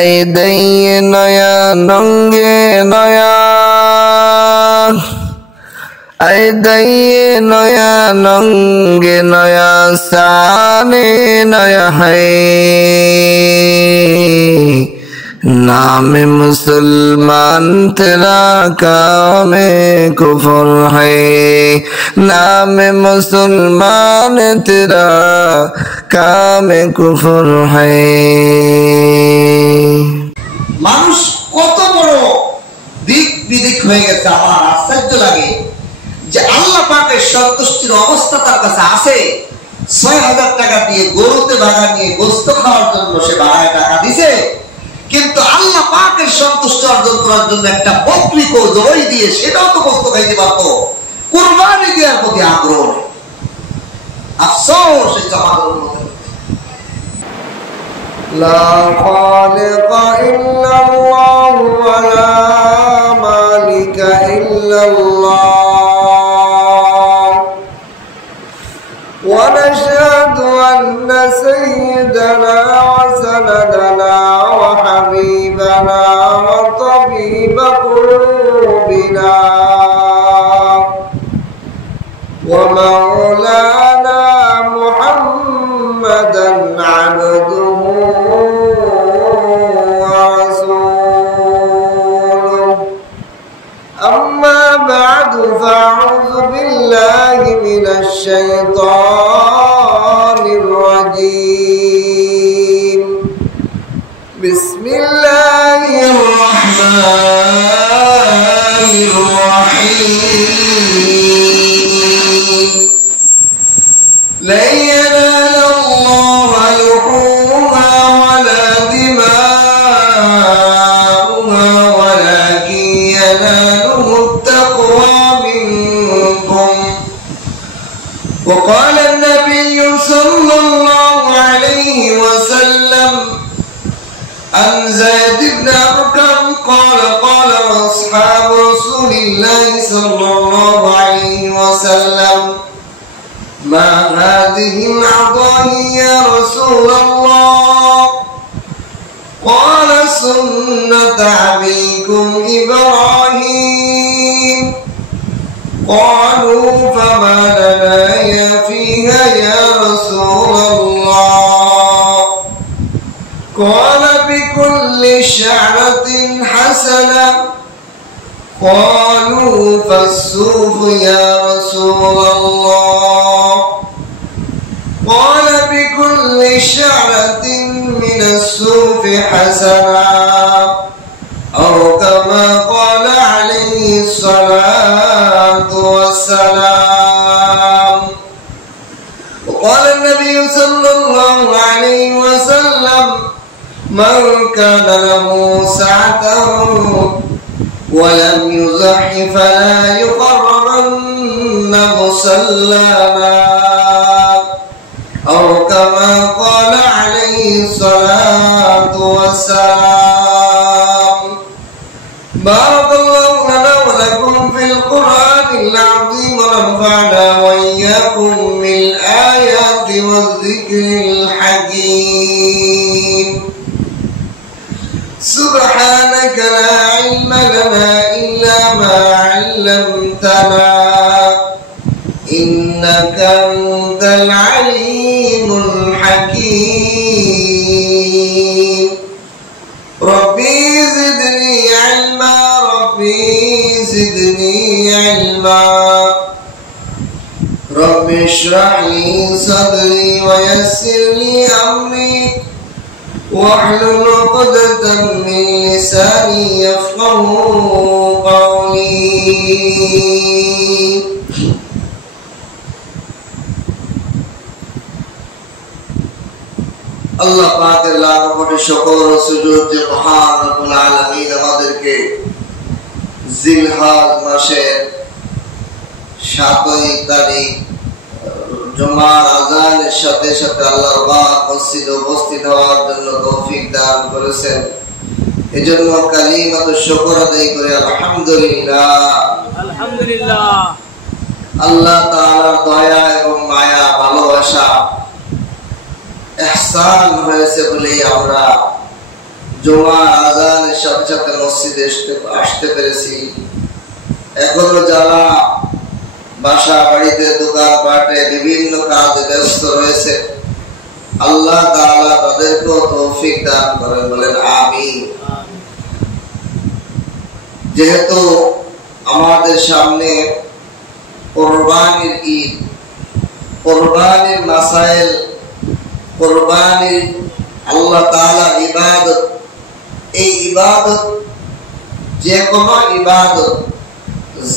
এই দইয়ে নয়া নঙ্গে নয়া এই দইয়ে নয়া নঙ্গে নয়া সানে নয়া है नाम मुसलमान तेरा काम कुफर है नाम मुसलमान तेरा काम कुफर है। মানুষ কত বড় দিক বিদিক হয়ে গেছে। আমার আশ্চর্য লাগে যে আল্লাহ পাকের সন্তুষ্টির অবস্থা তার কাছে আছে। ৬০০০ টাকা দিয়ে গরুতে বাগা নিয়ে গোস্ত খাওয়ার জন্য সে বাগায় টাকা দিছে, কিন্তু আল্লাহ পাকের সন্তুষ্টি অর্জন করার জন্য একটা বকরি কো জবাই দিয়ে সেটাও তো গোস্ত খাইতে পারতো। কুরবানি দেওয়ার প্রতি আগ্রহ, আফসোস এই জামাতের মধ্যে। لا خالق إلا الله ولا مالك إلا الله ونشهد أن سيدنا وسندنا وحبيبنا وطبيب قلوبنا ومولانا محمدا عبده ورسوله أما بعد فأعوذ بالله من الشيطان الرجيم بسم الله الرحمن الرحيم لن ينال الله لحومها ولا دماؤها ولكن يناله التقوى منكم. وقال النبي صلى الله عليه وسلم عن زيد بن أرقم قال قال أصحاب رسول الله صلى الله عليه وسلم ما هذه العطايا يا رسول الله؟ قال سنة أبيكم إبراهيم. قالوا فما لنا فيها يا رسول الله؟ قال بكل شعرة حسنة. قالوا فالصوف يا رسول الله؟ قال بكل شعرة من الصوف حسنة أو كما قال عليه الصلاة والسلام. وقال النبي صلى الله عليه وسلم من كان له سعة ولم يزح فلا يقربن مصلانا أو كما قال عليه الصلاة والسلام. بارك الله لنا ولكم في القرآن العظيم ونفعنا وإياكم بالآيات والذكر الحكيم. سبحانك لا علم لنا إلا ما علمتنا إنك أنت العليم الحكيم. ربي زدني علما ربي زدني علما ربي اشرح لي صدري ويسر لي أمري واحلل عقدة من لساني يفقهوا قولي. আল্লাহ পাকের লাখ কোটি শুকর ও সুজুদ যে মহান রব্বুল আলামিন আমাদেরকে জিলহজ মাসের 7 তারিখ জুমার আযানের সাথে সাথে আল্লাহর বাগ মসজিদে উপস্থিত হওয়ার জন্য তৌফিক দান করেছেন। এজন্য কালিমাতুশ শুকর আদায় করে আলহামদুলিল্লাহ। আলহামদুলিল্লাহ। আল্লাহ তাআলার দয়া এবং মায়া ভালোবাসা ইহসান হয়েছে বলে আমরা জুমার আজানের সাথে সাথে মসজিদে আসতে পেরেছি। এখনো যারা বাসা বাড়িতে দোকান পাটে বিভিন্ন কাজে ব্যস্ত রয়েছে, আল্লাহ তাআলা তাদেরকেও তৌফিক দান করেন, বলেন আমিন। যেহেতু আমাদের সামনে কোরবানির ঈদ, কোরবানির মাসাইল, কোরবানির আল্লাহ তাআলার ইবাদত, এই ইবাদত যে কোনো ইবাদত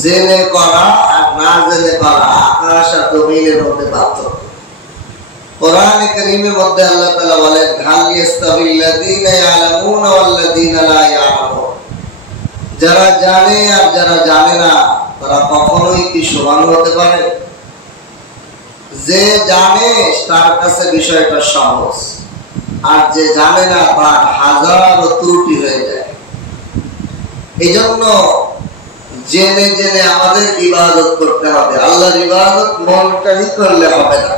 জেনে করা আর না জেনে করা আকাশ আর জমিনের মধ্যে পার্থক্য। কোরআনে কারীমের মধ্যে আল্লাহ তাআলা বলেন, হাল ইয়াস্তাবিল্লাযীনা ইয়ালামুনা ওয়াল্লাযীনা লা ইয়ালামুন, যারা জানে আর যারা জানে না তারা কখনোই কি সমান হতে পারে? যে জানে তার কাছে বিষয়টা সহজ, আর যে জানে না তার হাজারো ত্রুটি হয়ে যায়। এই জন্য জেনে জেনে আমাদের ইবাদত করতে হবে। আল্লাহর ইবাদত মনটাই করলে হবে না।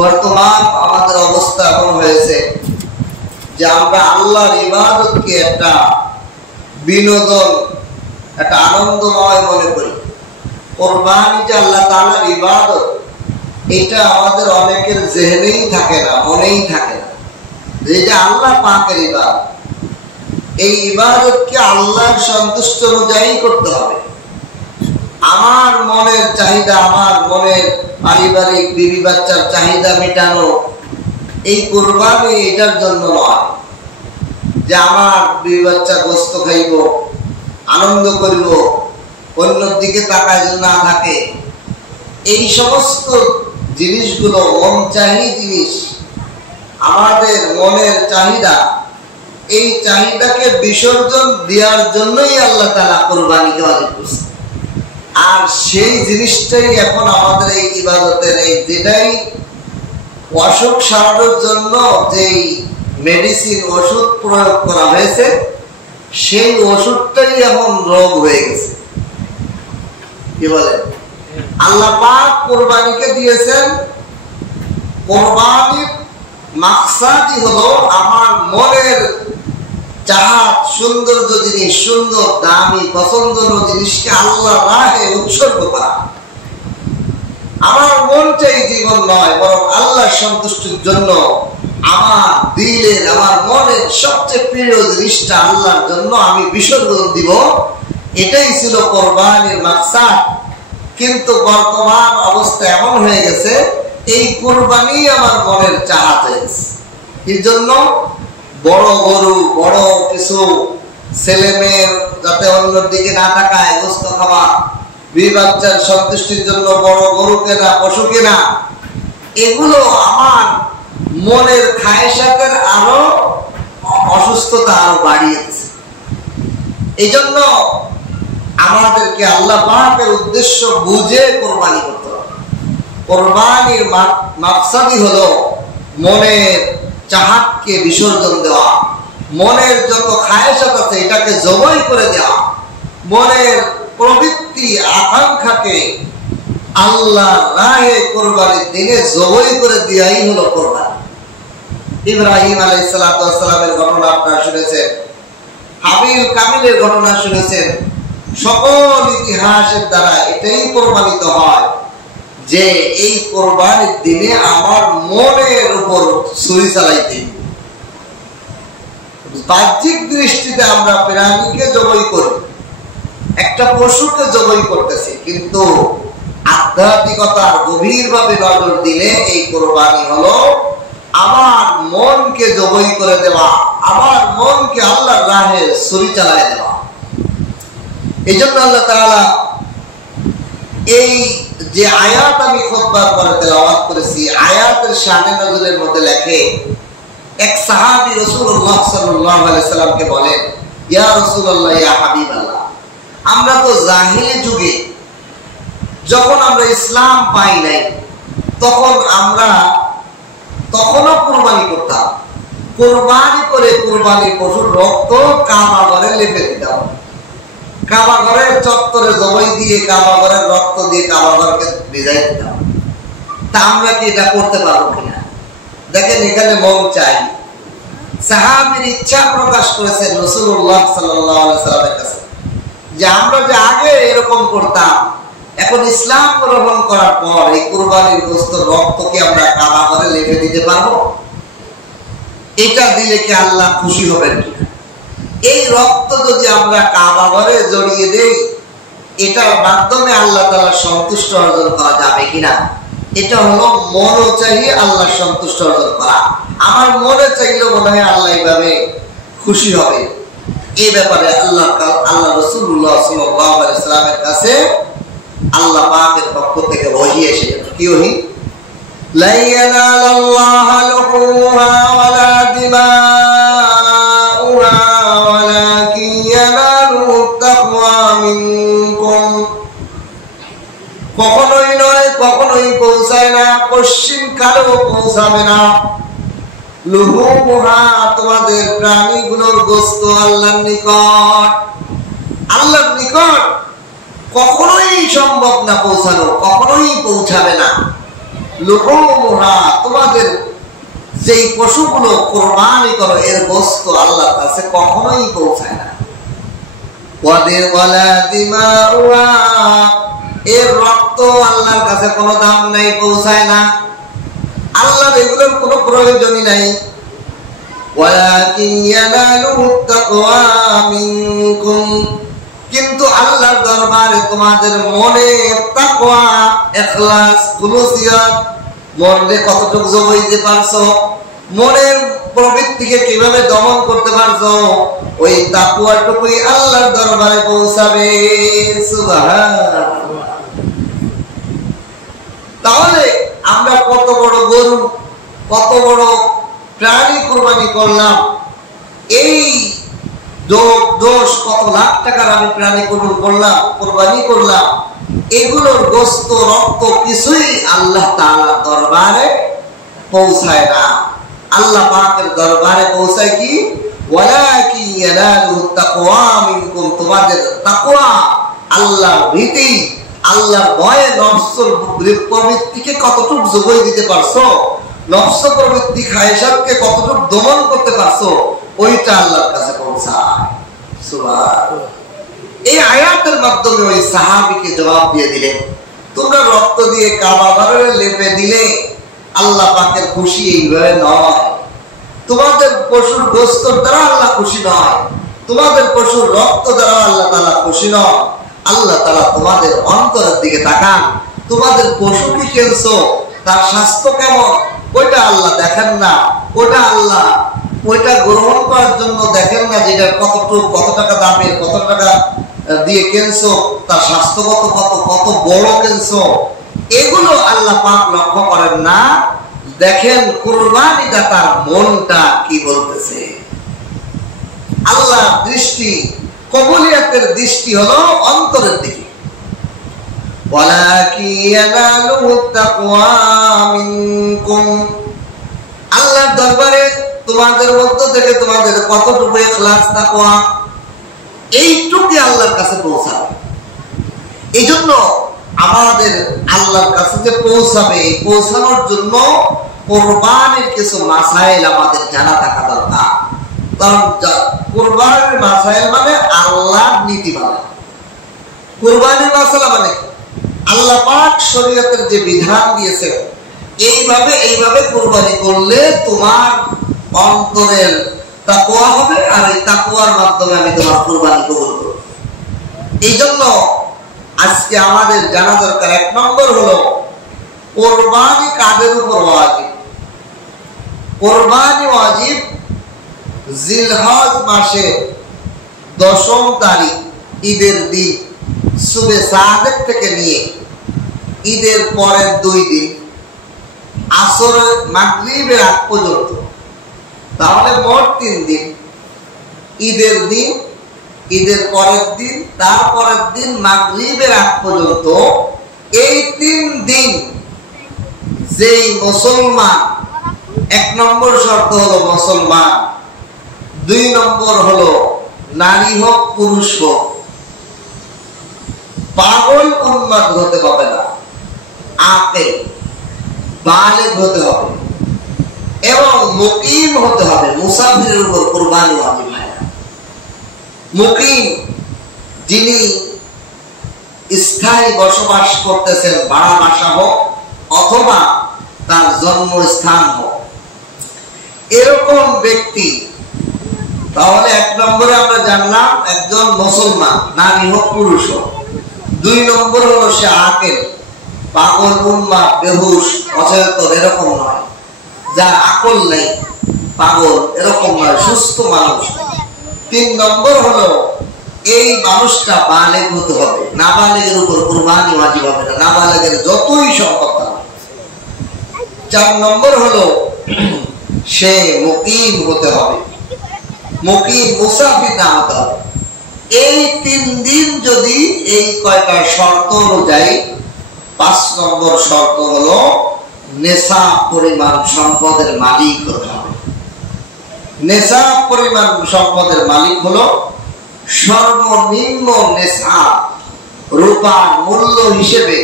বর্তমান আমাদের অবস্থা এমন হয়েছে যে আমরা আল্লাহর ইবাদতকে একটা বিনোদন, একটা আনন্দময় মনে করি। কোরবানি যে আল্লাহ তাআলার ইবাদত, এটা আমাদের অনেকের জেহেনেই থাকে না, মনেই থাকে না যে এটা আল্লাহ পাকের ইবাদত। এই ইবাদতকে আল্লাহর সন্তুষ্ট অনুযায়ী করতে হবে। আমার মনের চাহিদা, আমার মনের পারিবারিক বিবি বাচ্চার চাহিদা মেটানো, এই কোরবানি এটার জন্য নয় যে আমার বিবি বাচ্চা গোশত খাইব, আনন্দ করিব, অন্যর দিকে তাকায় যেন না থাকে। এই সমস্ত জিনিসগুলো মনচাহী জিনিস, আমাদের মনের চাহিদা, এই চাহিদাকে বিসর্জন দেওয়ার জন্যই আল্লাহ তাআলা কোরবানিকে ওয়াজিব করেছেন। আর সেই জিনিসটাই এখন আমাদের এই ইবাদতের, এই যেটাই অসুখ সারানোর জন্য যেই মেডিসিন ওষুধ প্রয়োগ করা হয়েছে, সেই ওষুধটাই এখন রোগ হয়ে গেছে। কি বলে? আল্লাহ পাক কোরবানিকে দিয়েছেন, কোরবানির মাকসাদই হলো আমার মনের চাহাত, সৌন্দর্য জিনিস, সুন্দর দামি পছন্দের জিনিসকে আল্লাহর রাহে উৎসর্গ করা। আমার মন চাই জীবন নয়, বরং আল্লাহর সন্তুষ্টির জন্য আমার দিলের, আমার মনের সবচেয়ে প্রিয় জিনিসটা আল্লাহর জন্য আমি বিসর্জন দিব। এটাই ছিল কোরবানির মাকসাদ। কিন্তু বর্তমান অবস্থা এমন হয়ে গেছে, এই কোরবানি আমার মনের চাহাত হয়ে গেছে। এর জন্য বড় গরু, বড় কিছু ছেলে মেয়ের যাতে অন্যের দিকে না তাকায়, গোশত খাওয়া, বিবি বাচ্চার সন্তুষ্টির জন্য বড় গরু কেনা, পশু কেনা, এগুলো আমার মনের খায়েশাতের আরো অসুস্থতা আরো বাড়িয়ে দিচ্ছে। এই জন্য আমাদেরকে আল্লাহ পাকের উদ্দেশ্য বুঝে কোরবানি করতে হবে। কোরবানির মাকসাদই হলো মনের চাহাতকে বিসর্জন দেওয়া, মনের যত খায়েশাত আছে এটাকে জবাই করে দেওয়া, মনের প্রবৃত্তি আকাঙ্ক্ষাকে আল্লাহর রাহে কোরবানির দিনে জবাই করে দেওয়াই হলো কোরবানি। ইব্রাহিম আলাইহিস সালাতু ওয়াস সালামের ঘটনা আপনারা শুনেছেন, হাবিল কাবিলের ঘটনা শুনেছেন। সকল ইতিহাসের দ্বারা এটাই প্রমাণিত হয় যে এই কোরবানির দিনে আমার মনের উপর ছুরি চালাইতে। বাহ্যিক দৃষ্টিতে আমরা প্রাণীকে জবাই করি, একটা পশুকে জবাই করতেছি, কিন্তু আধ্যাত্মিকতার গভীরভাবে নজর দিলে এই কোরবানি হলো আমার মনকে জবাই করে দেওয়া, আমার মনকে আল্লাহর রাহে ছুরি চালায় দেওয়া। এই জন্য আল্লাহ তাআলা এই যে আয়াত আমি খুতবার পরে তেলাওয়াত করেছি, আয়াতের শানে নজরের মধ্যে লেখে, এক সাহাবী রাসূলুল্লাহ সাল্লাল্লাহু আলাইহি সাল্লামকে বলেন, ইয়া রাসূলুল্লাহ, ইয়া হাবিবাল্লাহ, আমরা তো জাহিলি যুগে যখন আমরা ইসলাম পাই নাই, তখনও কুরবানি করতাম। কুরবানি করে কুরবানির পশুর রক্ত কাবা ঘরে লেপে দিতাম, কাবা ঘরের চত্বরে জবাই দিয়ে, কাবা ঘরের রক্ত দিয়ে কাবা ঘরকে ভিজাই দিতাম। তা আমরা কি এটা করতে পারবো কিনা? দেখেন, এখানে মন চাই, সাহাবীর ইচ্ছা প্রকাশ করেছেন রাসূলুল্লাহ সাল্লাল্লাহু আলাইহি ওয়াসাল্লামের কাছে যে আমরা যে আগে এরকম করতাম, এখন ইসলাম গ্রহণ করার পর এই কুরবানির গোশত রক্তকে আমরা কাবা ঘরে লেপে দিতে পারবো? এটা দিলে কি আল্লাহ খুশি হবেন কিনা? এই রক্ত যদি আমরা কাবা ঘরে জড়িয়ে দেই, এটার মাধ্যমে আল্লাহ তাআলা সন্তুষ্ট অর্জন করা যাবে কিনা? এটা হলো মন চাইলে আল্লাহ সন্তুষ্ট অর্জন করা। আমার মনে চাইলে মনে হয় আল্লাহ এইভাবে খুশি হবে। এই ব্যাপারে আল্লাহ রাসূলুল্লাহ সাল্লাল্লাহু আলাইহি ওয়াসাল্লামের কাছে আল্লাহ পাকের পক্ষ থেকে ওহী এসেছে। কি ওহী? লা ইয়ানালাল্লাহু লুহুমুহা ওয়ালা দিমাউহা ওয়ালাকিন ইয়ানালুহুত তাকওয়া মিনকুম। কখনোই নয়, কখনোই পৌঁছায় না, পশ্চিম কালেও পৌঁছাবে না। লুহুমুহা তোমাদের প্রাণীগুলোর গোশত আল্লাহর নিকট, আল্লাহর নিকট কখনোই সম্ভব না পৌঁছানো, কখনোই পৌঁছাবে না। লুহুমুহা তোমাদের যেই পশুগুলো কুরবানি করো এর গোশত আল্লাহর কাছে কখনোই পৌঁছায় না। ওয়ালা দিমাউহা এর রক্ত আল্লাহর কাছে কোনো দাম নাই, পৌঁছায় না। আল্লাহর এগুলোর কোনো প্রয়োজনই নাই। ওয়ালাকিন ইয়ানালুহুত তাকওয়া মিনকুম, কিন্তু আল্লাহর দরবারে তোমাদের মনে তাকওয়া, ইখলাস, খুলুসিয়ত, মনে কতটুকু জমাইতে পারছো, মনের প্রবৃত্তিকে কিভাবে দমন করতে পারছো, ওই তাকওয়াটুকুই আল্লাহর দরবারে পৌঁছাবে। সুবহানাল্লাহ। তাহলে আমরা কত বড় গরু, কত বড় প্রাণী কুরবানি করলাম, এই দোষ কত লাখ টাকার আমি প্রাণী কুরবানি করলাম, এগুলোর গোশত রক্ত কিছুই আল্লাহ তাআলার দরবারে পৌঁছায় না। আল্লাহ পাকের দরবারে পৌঁছায় কি? ওয়ালাকিন ইয়ানালুহুত তাকওয়া মিনকুম, তোমাদের তাকওয়া, আল্লাহর ভীতি, আল্লাহর ভয়ে নফসের প্রবৃত্তিকে কতটুকু যোগাই দিতে পারছো, নফস প্রবৃত্তি খায়সাতকে কতটুকু দমন করতে পারছো, ওইটা আল্লাহর কাছে পৌঁছায়। সুবহানাল্লাহ। এই আয়াতের মাধ্যমে ওই সাহাবীকে জবাব দিয়ে দিলেন, তোমরা রক্ত দিয়ে কাবা ঘরে লেপে দিলে আল্লাহ পাকের খুশি এইভাবে নয়। তোমাদের পশুর গোশত দ্বারা আল্লাহ খুশি নয়, তোমাদের পশুর রক্ত দ্বারা আল্লাহ তাআলা খুশি নয়। আল্লাহ তাআলা তোমাদের অন্তরের দিকে তাকান। তোমাদের পশু কি কিনছো, তার স্বাস্থ্য কেমন, ওইটা আল্লাহ দেখেন না। ওটা আল্লাহ ওইটা গ্রহণ করার জন্য দেখেন না যেটা কতটুকু, কত টাকা দামের, কত টাকা দিয়ে কিনছো, তার স্বাস্থ্যগত কত বড় কিনছো, এগুলো আল্লাহ পাক লক্ষ্য করেন না। দেখেন কুরবানি দাতার মনটা কি বলতেছে। আল্লাহর দৃষ্টি, কবুলিয়াতের দৃষ্টি হলো অন্তরের দিকে। ওয়ালাকিন ইয়ানালুহুত তাকওয়া মিনকুম, আল্লাহর দরবারে তোমাদের মধ্য থেকে তোমাদের কতটুকু ইখলাস, তাকওয়া, এইটুকু আল্লাহর কাছে পৌঁছাবে। এই জন্য আমাদের আল্লাহর কাছে যে পৌঁছাবে, এই পৌঁছানোর জন্য কুরবানির কিছু মাসাইল আমাদের জানা থাকা দরকার। কারণ কুরবানির মাসাইল মানে আল্লাহর নীতিমালা। কুরবানির মাসালা মানে আল্লাহ পাক শরীয়তের যে বিধান দিয়েছে, এইভাবে কুরবানি করলে তোমার অন্তরের তাকওয়া হবে, আর এই তাকওয়ার মাধ্যমে আমি তোমার কুরবানি কবুল করব। এই জন্য আজকে আমাদের জানা দরকার, এক নম্বর হলো কুরবানি কাদের উপর ওয়াজিব। কুরবানি ওয়াজিব জিলহজ মাসে 10ম তারিখ, ঈদের দিন, সুবে সাদেক থেকে নিয়ে ঈদের পরের 2 দিন আসর মাগরিবের আগ পর্যন্ত, তাহলে মোট 3 দিন। ঈদের দিন, ঈদের পরের দিন, তারপরের দিন মাগরিবের আগ পর্যন্ত, এই 3 দিন যেই মুসলমান, 1 নম্বর শর্ত হলো মুসলমান, 2 নম্বর হলো নারী হোক পুরুষ হোক, পাগল উন্মাদ হতে হবে না, আকেল বালেগ হতে হবে। এবং মুকিম হতে হবে। মুসাফিরের উপর কুরবানি ওয়াজিব হয় না। মুকিম যিনি স্থায়ী বসবাস করতেছেন, ভাড়া বাসা হোক অথবা তার জন্মস্থান হোক, এরকম ব্যক্তি, তাহলে এক নম্বরে আমরা জানলাম একজন মুসলমান, নারী হোক পুরুষ হোক। 2 নম্বর হলো সে আকেল, পাগল, উন্মাদ, বেহুশ, অচেতন এরকম নয়, যার আকল নেই, পাগল এরকম নয়, সুস্থ মানুষ। 3 নম্বর হলো এই মানুষটা বালেগ হতে হবে। নাবালেগের উপর কুরবানি ওয়াজিব হবে না, নাবালেগের যতই সম্পদ থাকুক। 4 নম্বর হলো সে মুকিম হতে হবে, মুকিম মুসাফির না হতে হবে। এই 3 দিন যদি এই কয়টা শর্ত অনুযায়ী, 5 নম্বর শর্ত হলো নেশাব পরিমাণ সম্পদের মালিক হতে হবে। নেশাব পরিমাণ সম্পদের মালিক হলো সর্বনিম্ন নেশাব রূপার মূল্য হিসেবে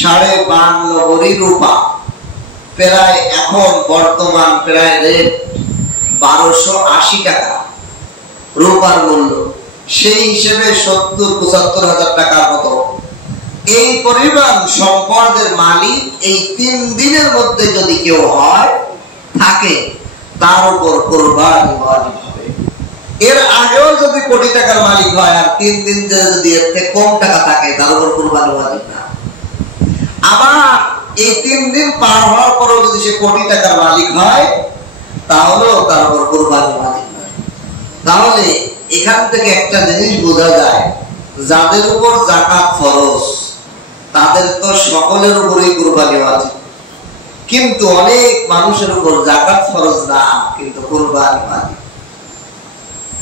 52.5 ভরি রূপা, প্রায় এখন বর্তমান প্রায় রেট 1280 টাকা রূপার মূল্য। সেই হিসেবে 70-75 হাজার টাকার মতো এই পরিমাণ সম্পদের মালিক এই 3 দিনের মধ্যে যদি কেউ হয় থাকে, তার উপর কুরবানি ওয়াজিব হবে। এর আগেও যদি কোটি টাকার মালিক হয় আর 3 দিন যদি এর থেকে কম টাকা থাকে, তার উপর কুরবানি ওয়াজিব না। আবার এই 3 দিন পার হওয়ার পরও যদি সে কোটি টাকার মালিক হয়, তাহলেও তার উপর কুরবানি ওয়াজিব নয়। তাহলে এখান থেকে একটা জিনিস বোঝা যায়, যাদের উপর যাকাত ফরজ তাদের তো সকলের উপরেই কুরবানি ওয়াজিব, কিন্তু অনেক মানুষের উপর যাকাত ফরজ না, কিন্তু কুরবানি ওয়াজিব।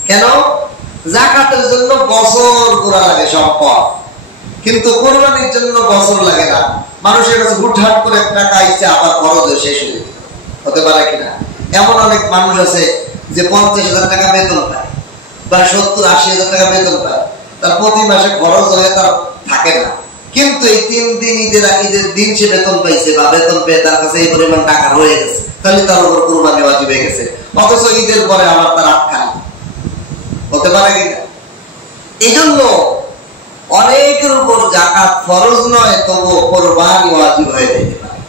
কেন? যাকাতের জন্য বছর পুরা লাগে সম্পদ, কিন্তু কুরবানির জন্য বছর লাগে না। মানুষের কাছে হুটহাট করে টাকা ইচ্ছে আবার খরচ শেষ হয়ে যেত, হতে পারে কিনা? এমন অনেক মানুষ আছে যে 50,000 টাকা বেতন পায় বা 70-80 হাজার টাকা বেতন পায়, তার প্রতি মাসে খরচ হয়ে তার থাকে না, কিন্তু এই 3 দিন ঈদের দিন সে বেতন পাইছে বা বেতন পেয়ে তার কাছে এই পরিমাণ টাকা রয়ে গেছে, তাহলে তার উপর কুরবানি ওয়াজিব হয়ে গেছে। অথচ ঈদের পরে আবার তার হাত খালি, হতে পারে কিনা? এই জন্য অনেকের উপর যাকাত ফরজ নয়, তবুও কুরবানি ওয়াজিব হয়ে যেতে পারে।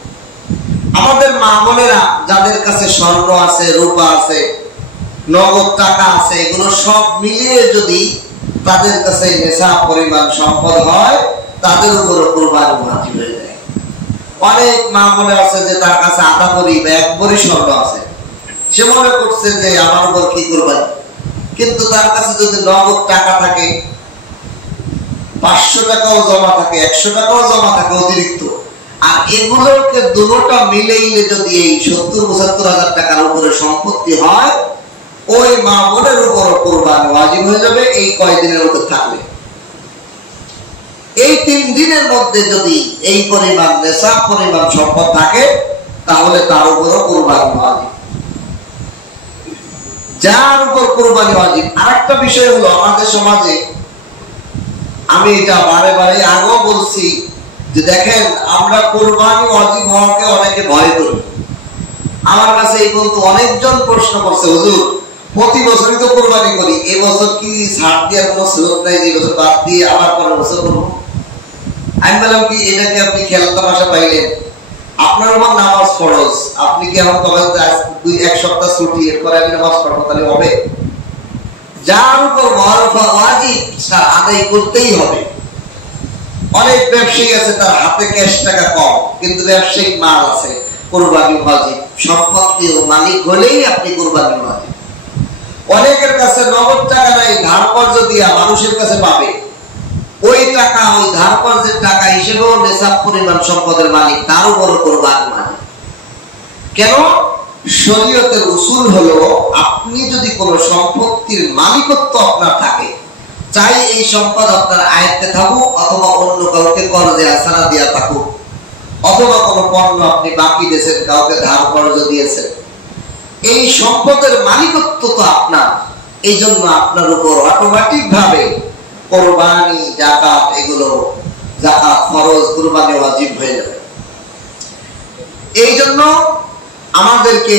আমাদের মা বোনেরা যাদের কাছে স্বর্ণ আছে, রূপা আছে, নগদ টাকা আছে, এগুলো সব মিলিয়ে যদি তাদের কাছে নেশাব পরিমাণ সম্পদ হয়, তাদের উপর কুরবানি ওয়াজিব হয়ে যায়। অনেক মা বোনের আছে যে তার কাছে 1/2 ভরি বা 1 ভরি স্বর্ণ আছে, সে মনে করছে যে আমার উপর কি কুরবানি, কিন্তু তার কাছে যদি নগদ টাকা থাকে, 500 টাকাও জমা থাকে, 100 টাকাও জমা থাকে অতিরিক্ত, আর এগুলোকে দুটোটা মিলেইলে যদি এই 70-75 হাজার টাকার উপরে সম্পত্তি হয়, ওই মা বোনের উপর কুরবানি ওয়াজিব হয়ে যাবে এই কয়দিনের মধ্যে থাকলে। এই 3 দিনের মধ্যে যদি এই পরিমাণ নেশাব পরিমাণ সম্পদ থাকে, তাহলে তার উপরও কুরবানি ওয়াজিব। যার উপর কুরবানি ওয়াজিব। আরেকটা বিষয় হলো আমাদের সমাজে, আমি এটা বারে বারে আগেও বলছি যে দেখেন, আমরা কুরবানি ওয়াজিব হওয়াকে অনেকে ভয় করি। আমার কাছে এই পর্যন্ত অনেকজন প্রশ্ন করছে, হুজুর প্রতি বছরই তো কুরবানি করি, এই বছর কি ছাড় দেওয়ার কোনো সুযোগ নাই যে বছর বাদ দিয়ে আবার পরের বছর করবো? আমি বললাম কি, এটাকে আপনি খেয়াল তামাশা পাইলেন? আপনার উপর নামাজ ফরজ, আপনি কি এখন কবে 1 সপ্তাহ ছুটি, এরপরে আমি নামাজ পড়বো, তাহলে হবে? যার উপর ওয়াজিব তার আদায় করতেই হবে। অনেক ব্যবসায়ী আছে তার হাতে ক্যাশ টাকা কম, কিন্তু ব্যবসায়িক মাল আছে, কুরবানি ওয়াজিব। সম্পত্তির মালিক হলেই আপনি কুরবানি ওয়াজিব। অনেকের কাছে নগদ টাকা নাই, ধার কর্জ দিয়া মানুষের কাছে পাবে, ওই টাকা ওই ধার কর্জের টাকা হিসেবেও নেশাব পরিমাণ সম্পদের মালিক, তার উপর কুরবানি ওয়াজিব। কেন? শরীয়তের উসুল হলো, আপনি যদি কোন সম্পত্তির মালিকত্ব আপনার থাকে, চাই এই সম্পদ আপনার আয়ত্তে থাকুক অথবা অন্য কাউকে কর্জে আসানা দিয়া থাকুক, অথবা কোনো পণ্য আপনি বাকি দিয়েছেন, কাউকে ধার কর্জ দিয়েছেন, এই সম্পদের মালিকত্ব তো আপনার। এই জন্য আপনার উপর অটোমেটিক ভাবে কুরবানি, যাকাত, এগুলো যাকাত ফরজ, কুরবানি ওয়াজিব হয়ে যাবে। এই জন্য আমাদেরকে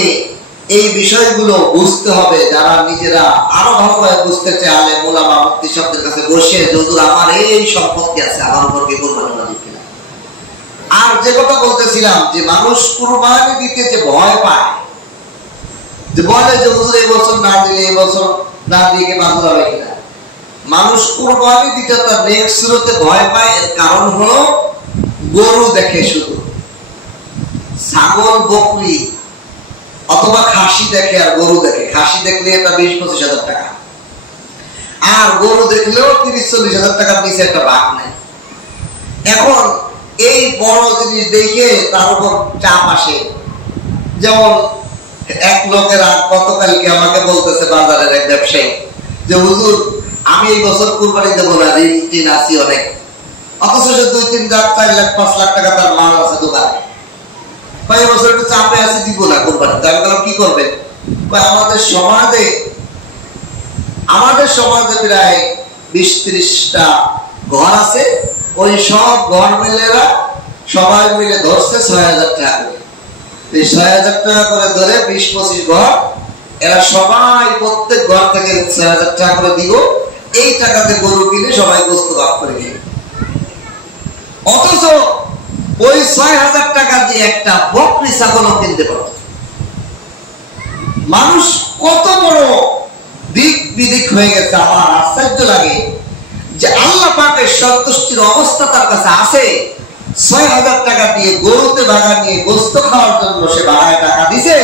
এই বিষয়গুলো বুঝতে হবে। যারা নিজেরা আরো ভালোভাবে বুঝতে চায় আলেম ওলামা মুফতি সাহেবদের কাছে বসে, হুজুর আমার এই সম্পত্তি আছে, আমার উপর কি কুরবানি ওয়াজিব কিনা। আর যে কথা বলতেছিলাম যে মানুষ কুরবানি দিতে যে ভয় পায়, যে বলে যে হুজুর এই বছর না দিলে এই বছর না দিয়ে মাসুল হবে কিনা। মানুষ কুরবানি দিতে তার নেক্সট শুরুতে ভয় পায়, এর কারণ হলো গরু দেখে শুধু, ছাগল বকরি অথবা খাসি দেখে আর গরু দেখে। খাসি দেখলে এটা 20-25 হাজার টাকা, আর গরু দেখলেও 30-40 হাজার টাকার নিচে একটা ভাগ নেয়। এখন এই বড় জিনিস দেখে তার উপর চাপ আসে। যেমন এক লোকের গতকালকে আমাকে বলতেছে বাজারের এক ব্যবসায়ী যে হুজুর আমি এই বছর কুরবানি দেবো না, ঋণ টিন আছি অনেক, অথচ সে 2-3 লাখ 4 লাখ 5 লাখ টাকা তার মাল আছে দোকানে। এই বছর একটু চাপে আছে, দিব না কুরবানি। আমি বললাম কি করবেন? আমাদের সমাজে প্রায় 20-30টা ঘর আছে, ওই সব ঘর মিলেরা সবাই মিলে ধরছে 6,000 টাকা করে। এই 6,000 টাকা করে ধরে 20-25 ঘর, এরা সবাই প্রত্যেক ঘর থেকে 6,000 টাকা করে দিব। এই টাকাতে গরু কিনে সবাই গোস্ত ভাগ করে কিনে, অথচ ওই 6,000 টাকা দিয়ে একটা বকরি ছাগলও কিনতে পারত। মানুষ কত বড় দিক বিদিক হয়ে গেছে। আমার আশ্চর্য লাগে যে আল্লাহ পাকের সন্তুষ্টির অবস্থা তার কাছে আছে। 6,000 টাকা দিয়ে গরুতে ভাগা নিয়ে গোস্ত খাওয়ার জন্য সে ভাড়ায় টাকা দিছে,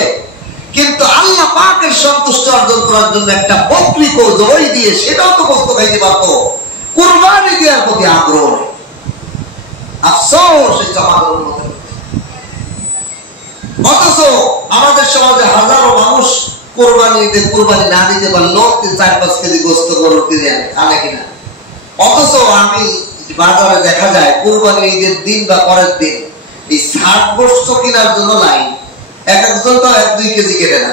কিন্তু আল্লাহ পাকের সন্তুষ্টি অর্জন করার জন্য একটা বকরি জবাই দিয়ে সেটাও তো গোস্ত খাইতে পারত। কুরবানি দেওয়ার প্রতি আগ্রহ নেই। আফসোস এই সমাজের মধ্যে। অথচ আমাদের সমাজে হাজারো মানুষ কুরবানি না দিতে পারলো 4-5 কেজি গোস্ত গরু কিনে আনে কিনা। অথচ আমি বাজারে দেখা যায় কুরবানির ঈদের দিন বা পরের দিন এই 60 গোস্ত কেনার জন্য লাইন। একজন তো 1-2 কেজি কেনে না,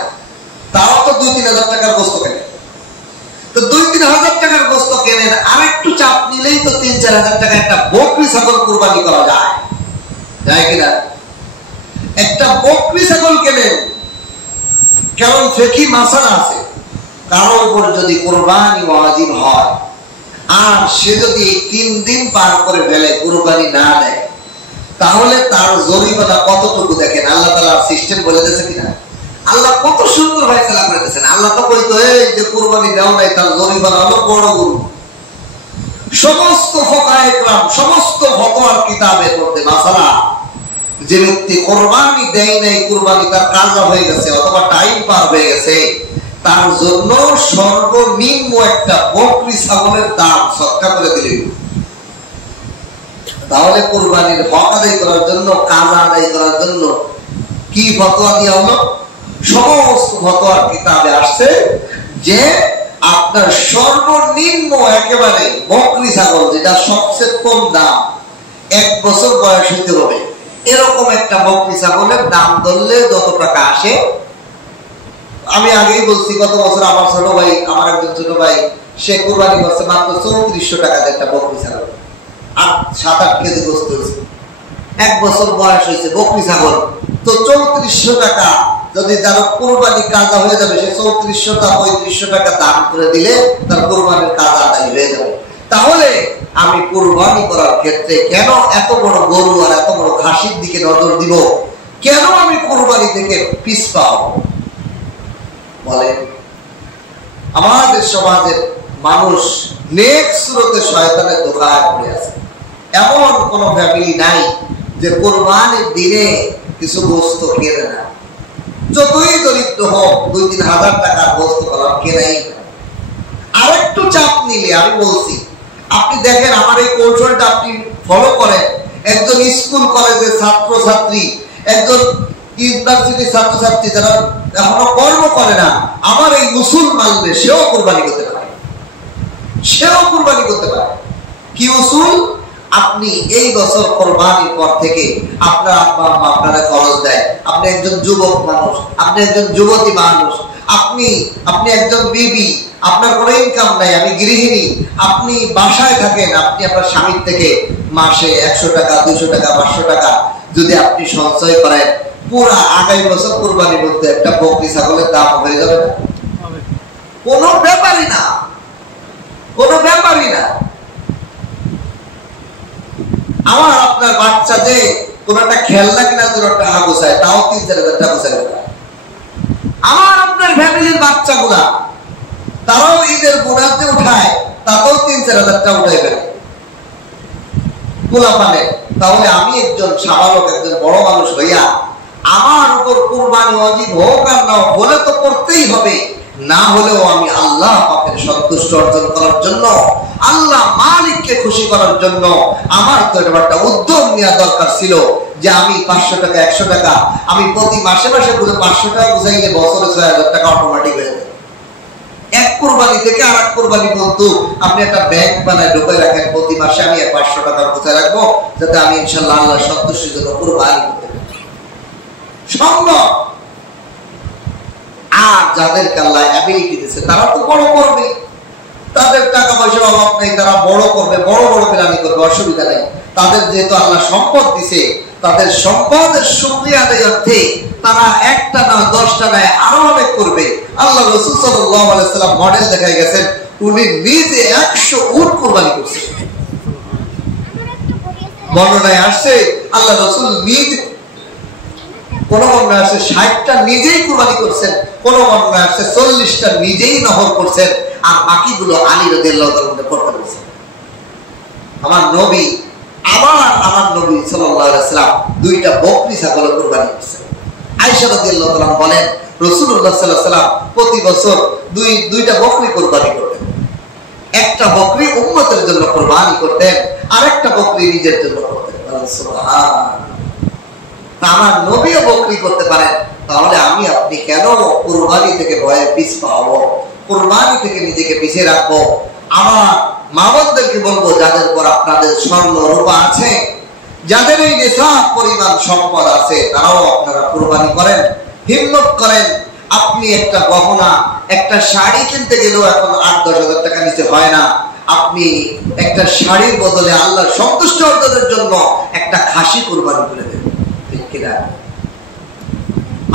তাও তো 2-3 হাজার টাকার গোস্ত কেনে। তো 2-3 হাজার টাকার গোস্ত কেনেন, আর একটু চাপ নিলেই তো 3-4 হাজার টাকা একটা বকরি ছাগল কুরবানি করা যায়, যায় কিনা? একটা বকরি ছাগল কেনেন, কারণ ফিকহি মাসালা আছে, কারো উপর যদি কুরবানি ওয়াজিব হয় আর সে যদি 3 দিন পার করে ফেলে কুরবানি না দেয়, তাহলে তার জরিমানা কতটুকু দেখেন। আল্লাহ তাআলার সিস্টেম বলে দিয়েছে কিনা? আল্লাহ কত সুন্দর ফয়সালা করে দিয়েছেন। আল্লাহ তো কইতো এই যে কুরবানি দাও নাই তার জরিমানা হলো বড় গরু। সমস্ত ফুকাহায়ে কেরাম সমস্ত ফতোয়ার কিতাবের মধ্যে মাসালা, যে ব্যক্তি কুরবানি দেয় নাই, কুরবানি তার কাজা হয়ে গেছে অথবা টাইম পার হয়ে গেছে, তার জন্য সর্বনিম্ন একটা বকরি ছাগলের দাম সদকা করে দিলে। তাহলে কুরবানির হক আদায় করার জন্য, কাজা আদায় করার জন্য কি ফতোয়া দেওয়া হলো? সমস্ত ফতোয়ার কিতাবে আসছে যে আপনার সর্বনিম্ন একেবারে বকরি ছাগল, যেটা সবচেয়ে কম দাম, 1 বছর বয়স হইতে হবে, এরকম একটা বকরি ছাগলের দাম ধরলে যত টাকা আসে। আমি আগেই বলছি, গত বছর আমার ছোট ভাই, আমার একজন ছোট ভাই, সে কুরবানি করছে মাত্র 3400 টাকা দিয়ে একটা বকরি ছাগল, আর 7-8 কেজি গোস্ত হয়েছে। 1 বছর বয়স হয়েছে বকরি ছাগল, তো 3400 টাকা যদি তার কুরবানি কাজা হয়ে যাবে, সে 3400 টাকা 3500 টাকা দান করে দিলে তার কুরবানির কাজা আদায় হয়ে যাবে। তাহলে আমি কুরবানি করার ক্ষেত্রে কেন এত বড় গরু আর এত বড় খাসির দিকে নজর দিব? কেন আমি কুরবানি থেকে পিছপা হব? বলেন। আমাদের সমাজের মানুষ নেক্সট সুরতে শয়তানের ধোঁকায় পড়ে আছে। এমন কোন ফ্যামিলি নাই যে কুরবানির দিনে কিছু গোস্ত কেনে না। যতই দরিদ্র হোক 2-3 হাজার টাকার গোস্ত করা কেনাই। আরেকটু চাপ নিলে, আমি বলছি, আপনি দেখেন আমার এই কৌশলটা আপনি ফলো করেন। একজন স্কুল কলেজের ছাত্র ছাত্রী, একজন ইউনিভার্সিটির ছাত্র ছাত্রী যারা এখনো কর্ম করে না, আমার এই মুসলমানদের সেও কুরবানি করতে পারে, সেও কুরবানি করতে পারে। কি উসুল? আপনি এই বছর কুরবানির পর থেকে আপনার আব্বা আম্মা আপনারা খরচ দেয়, আপনি একজন যুবক মানুষ, আপনি একজন যুবতী মানুষ, আপনি একজন বিবি, আপনার কোনো ইনকাম নাই, আমি গৃহিণী, আপনি বাসায় থাকেন, আপনি আপনার স্বামীর থেকে মাসে 100 টাকা 200 টাকা 500 টাকা যদি আপনি সঞ্চয় করেন, পুরা আগামী বছর কুরবানির মধ্যে একটা বকরি ছাগলের দাম হয়ে যাবে না? কোনো ব্যাপারই না, কোনো ব্যাপারই না। আমার আপনার বাচ্চা যে কোন একটা খেলনা কিনা জন্য টাকা গোছায়, তাও ৩-৪ হাজার টাকা গোছায়। আমার আপনার ফ্যামিলির বাচ্চাগুলা তারাও ঈদের বোনাসে উঠায়, তাতেও ৩-৪ হাজার টাকা উঠাই ফেলে পোলাপানে। তাহলে আমি একজন সাধারণ একজন বড় মানুষ হইয়া আমার উপর কুরবানি ওয়াজিব হোক আর না বলে তো করতেই হবে, না হলেও আমি আল্লাহ পাকের সন্তুষ্ট অর্জন করার জন্য, আল্লাহ মালিককে খুশি করার জন্য আমার তো একটা উদ্যোগ নেওয়া দরকার ছিল যে আমি 500 টাকা 100 টাকা আমি প্রতি মাসে মাসে পুরো 500 টাকা বুঝাইলে বছরে 6,000 টাকা অটোমেটিক হয়ে যাবে। এক কুরবানি থেকে আর এক কুরবানি পর্যন্ত আপনি একটা ব্যাংক বানায় ঢুকে রাখেন, প্রতি মাসে আমি 500 টাকা বুঝাই রাখবো যাতে আমি ইনশাআল্লাহ আল্লাহ সন্তুষ্টির জন্য কুরবানি করতে পারি। সম্ভব। আর যাদেরকে আল্লাহ অ্যাবিলিটি দিয়েছে তারা তো বড় করবে, তাদের টাকা পয়সার অভাব নেই, তারা বড় করবে, বড় বড় প্ল্যানিং করবে, অসুবিধা নেই। তাদের যেহেতু আল্লাহ সম্পদ দিছে, তাদের সম্পদের শুকরিয়া আদায় অর্থে তারা একটা না 10টা নয় আরো অনেক করবে। আল্লাহ রাসূল সাল্লাল্লাহু আলাইহি ওয়াসাল্লাম মডেল দেখাই গেছেন, উনি নিজে 100 উট কুরবানি করছেন। বর্ণনায় আসছে আল্লাহ রাসূল নিজে, কোন বর্ণনায় আসছে 60টা নিজেই কুরবানি করছেন, কোন বর্ণনায় আসছে 40টা নিজেই নহর করছেন, আর বাকিগুলো আলী রাদিয়াল্লাহু তাআলা করতে বলেছেন। আমার নবী আমার নবী সাল্লাল্লাহু আলাইহি ওয়াসাল্লাম 2টা বকরি ছাগল কুরবানি করেছেন। আয়েশা রাদিয়াল্লাহু তাআলা বলেন রাসূলুল্লাহ সাল্লাল্লাহু আলাইহি ওয়াসাল্লাম প্রতি বছর 2টা বকরি কুরবানি করতেন। একটা বকরি উম্মতের জন্য কুরবানি করতেন, আরেকটা বকরি নিজের জন্য করতেন। সুবহানাল্লাহ। আমার নবীও বকরি করতে পারেন, তাহলে আমি আপনি কেন কুরবানি থেকে ভয়ে পিছাবো, কুরবানি থেকে নিজেকে পিছিয়ে রাখবো? আমার মা বোনদেরকে বলবো, যাদের পর আপনাদের স্বর্ণ রূপা আছে, যাদের এই নিসাব পরিমাণ সম্পদ আছে, তারাও আপনারা কুরবানি করেন, হিম্মত করেন। আপনি একটা গহনা, একটা শাড়ি কিনতে গেলেও এখন 8-10 হাজার টাকা নিতে হয় না। আপনি একটা শাড়ির বদলে আল্লাহর সন্তুষ্টি অর্জনের জন্য একটা খাসি কুরবানি করে দেন। ঠিক কিনা?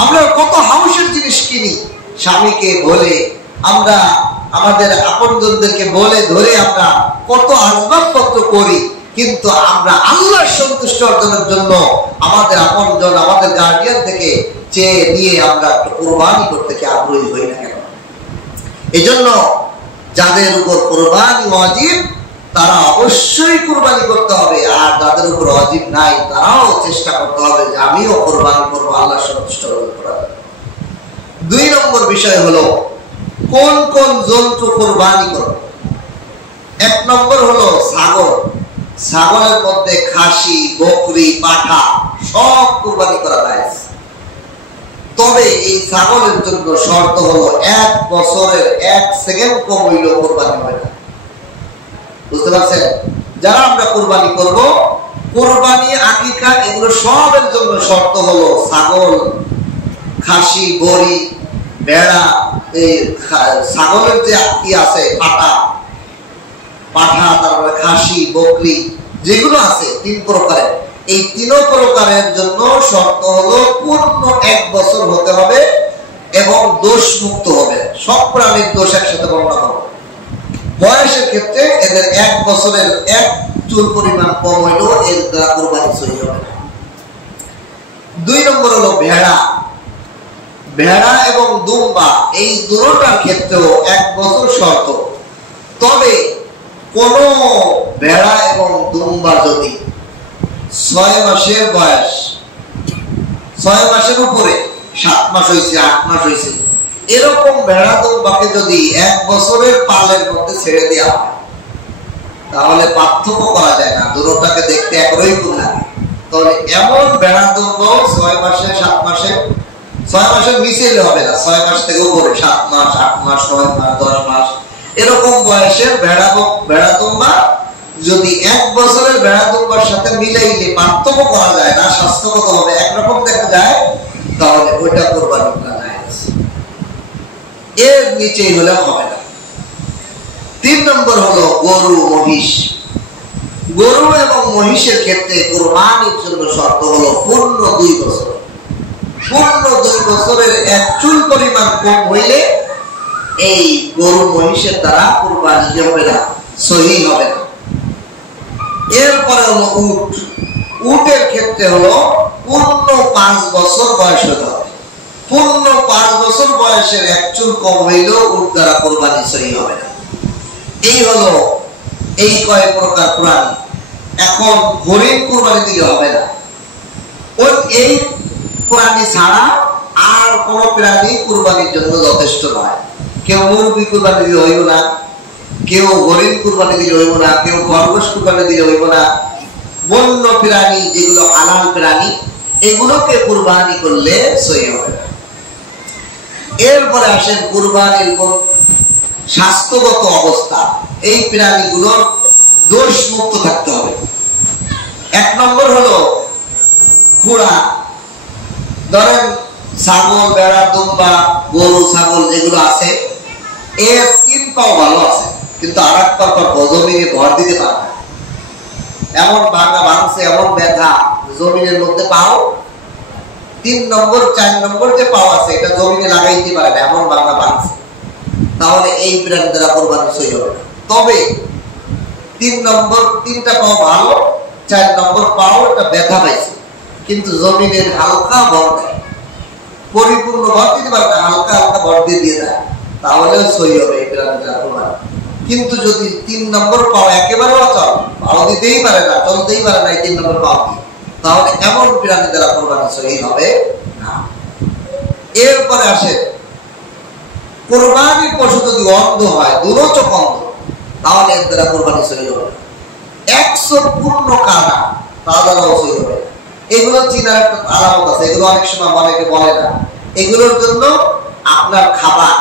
আমরা কত হাউসের জিনিস কিনি, স্বামীকে বলে, আমরা আমাদের আপনজনদেরকে বলে ধরে আমরা কত আসবাবপত্র করি, কিন্তু আমরা আল্লাহর সন্তুষ্টি অর্জনের জন্য আমাদের আপনজন, আমাদের গার্ডিয়ান থেকে চেয়ে নিয়ে আমরা কুরবানি করতে কি আগ্রহী হই না কেন? এজন্য যাদের উপর কুরবানি ওয়াজিব তারা অবশ্যই কুরবানি করতে হবে, আর যাদের উপর ওয়াজিব নাই তারাও চেষ্টা করতে হবে যে আমিও কুরবানি করবো আল্লাহর সন্তুষ্টি অর্জন করার। 2 নম্বর বিষয় হলো কোন কোন জন্তু কুরবানি করবে। 1 নম্বর হলো ছাগল। ছাগলের মধ্যে খাসি, বকরি, পাঠা সব কুরবানি করা যায়, তবে এই ছাগলের জন্য শর্ত হলো 1 বছরের 1 সেকেন্ড কম হইল কুরবানি হয় না। বুঝতে পারছেন? যারা আমরা কুরবানি করব, কুরবানি, আকিকা এগুলো সবের জন্য শর্ত হলো ছাগল, খাসি, বড়ি, ভেড়া, এই ছাগলের যে কি আছে পাঠা, তারপরে খাসি, বকরি যেগুলো আছে 3 প্রকারের, এই 3 প্রকারের জন্য শর্ত হলো পূর্ণ 1 বছর হতে হবে এবং দোষ মুক্ত হবে। সব প্রাণীর দোষ একসাথে বর্ণনা হবে। বয়সের ক্ষেত্রে এদের 1 বছরের 1 চুল পরিমাণ কম হইলেও এর দ্বারা কুরবানি সহি হবে না। 2 নম্বর হলো ভেড়া। ভেড়া এবং দুম্বা এই দুটোটার ক্ষেত্রেও 1 বছর শর্ত, তবে কোন ভেড়া এবং দুম্বা যদি 6 মাসের বয়স, 6 মাসের উপরে, 7 মাস হয়েছে, 8 মাস হয়েছে, এরকম ভেড়া দুম্বাকে যদি 1 বছরের পালের মধ্যে ছেড়ে দেওয়া হয়, তাহলে পার্থক্য করা যায় না, দুটোটাকে দেখতে একরকম লাগে। তাহলে এমন ভেড়া দুম্বা 6 মাসে, 7 মাসে, 6 মাসের মিশেলে হবে না, 6 মাস থেকে উপরে 7 মাস, 8 মাস, 9 মাস, 10 মাস এরকম বয়সের ভেড়া দুম্বা যদি 1 বছরের ভেড়া দুম্বার সাথে মিলাইলে পার্থক্য করা যায় না, স্বাস্থ্যগত হবে একরকম দেখা যায়, তাহলে ওইটা কুরবানি করা যায়। এর নিচেই হলে হবে না। 3 নম্বর হলো গরু, মহিষ। গরু এবং মহিষের ক্ষেত্রে কুরবানির জন্য শর্ত হলো পূর্ণ 2 বছর। পূর্ণ 2 বছরের এক চুল পরিমাণ কম হইলে এই গরু মহিষের দ্বারা কুরবানি হবে না, সহিহ হবে না। এরপরে হলো উট। উটের ক্ষেত্রে হলো পূর্ণ 5 বছর বয়স হতে হবে। পূর্ণ 5 বছর বয়সের এক চুল কম হইলেও উট দ্বারা কুরবানি সহিহ হবে না। এই হলো এই কয় প্রকার প্রাণী। এখন হরিণ কুরবানি দিলে হবে না। এই প্রাণী ছাড়া আর কোন প্রাণী কুরবানির জন্য যথেষ্ট নয়। কেউ মুরগি কুরবানি দিলে হইব না, কেউ হরিণ কুরবানি দিলে হইব না, কেউ খরগোশ কুরবানি দিলে হইব না। বন্য প্রাণী যেগুলো হালাল প্রাণী, এগুলোকে কুরবানি করলে সহিহ হবে না। এরপরে আসেন কুরবানির স্বাস্থ্যগত অবস্থা। এই প্রাণীগুলোর দোষ মুক্ত থাকতে হবে। 1 নম্বর হলো খুরা। ধরেন ছাগল, বেড়া, দুম্বা, গরু, ছাগল যেগুলো আছে, এর 3 পাও ভালো আছে, কিন্তু আর এক পা জমিনে ভর দিতে পারে না। এমন ভাঙা ভাঙছে, এমন ব্যথা জমিনের মধ্যে পাও। 3 নম্বর 4 নম্বর যে পাও আছে, এটা জমিনে লাগাইতে পারে না, এমন ভাঙা ভাঙছে। তাহলে এই প্রাণী দ্বারা কুরবানি সহিহ হবে না। তবে 3 নম্বর 3টা পাও ভালো, 4 নম্বর পাও এটা ব্যথা পাইছে, কিন্তু জমিনের হালকা ভর দেয়, পরিপূর্ণ ভর দিতে পারে না, হালকা হালকা ভর দিয়ে দেয়, তাহলে সহিহ হবে এই প্রাণী দ্বারা কুরবানি। কিন্তু যদি 3 নম্বর পাও একেবারে অচল, পাও দিতেই পারে না, চলতেই পারে না, এই 3 নম্বর পাও দিয়ে, তাহলে এমন প্রাণী দ্বারা কুরবানি সহিহ হবে না। এরপরে আসে কুরবানির পশু যদি অন্ধ হয়, দুরচক অন্ধ, তাহলে এর দ্বারা কুরবানি সহিহ হবে না। 100 পূর্ণ কানা, তা দ্বারাও সহিহ হবে না। এগুলো চিনার একটা আলামত আছে, এগুলো অনেক সময় অনেকে বলে না। এগুলোর জন্য আপনার খাবার,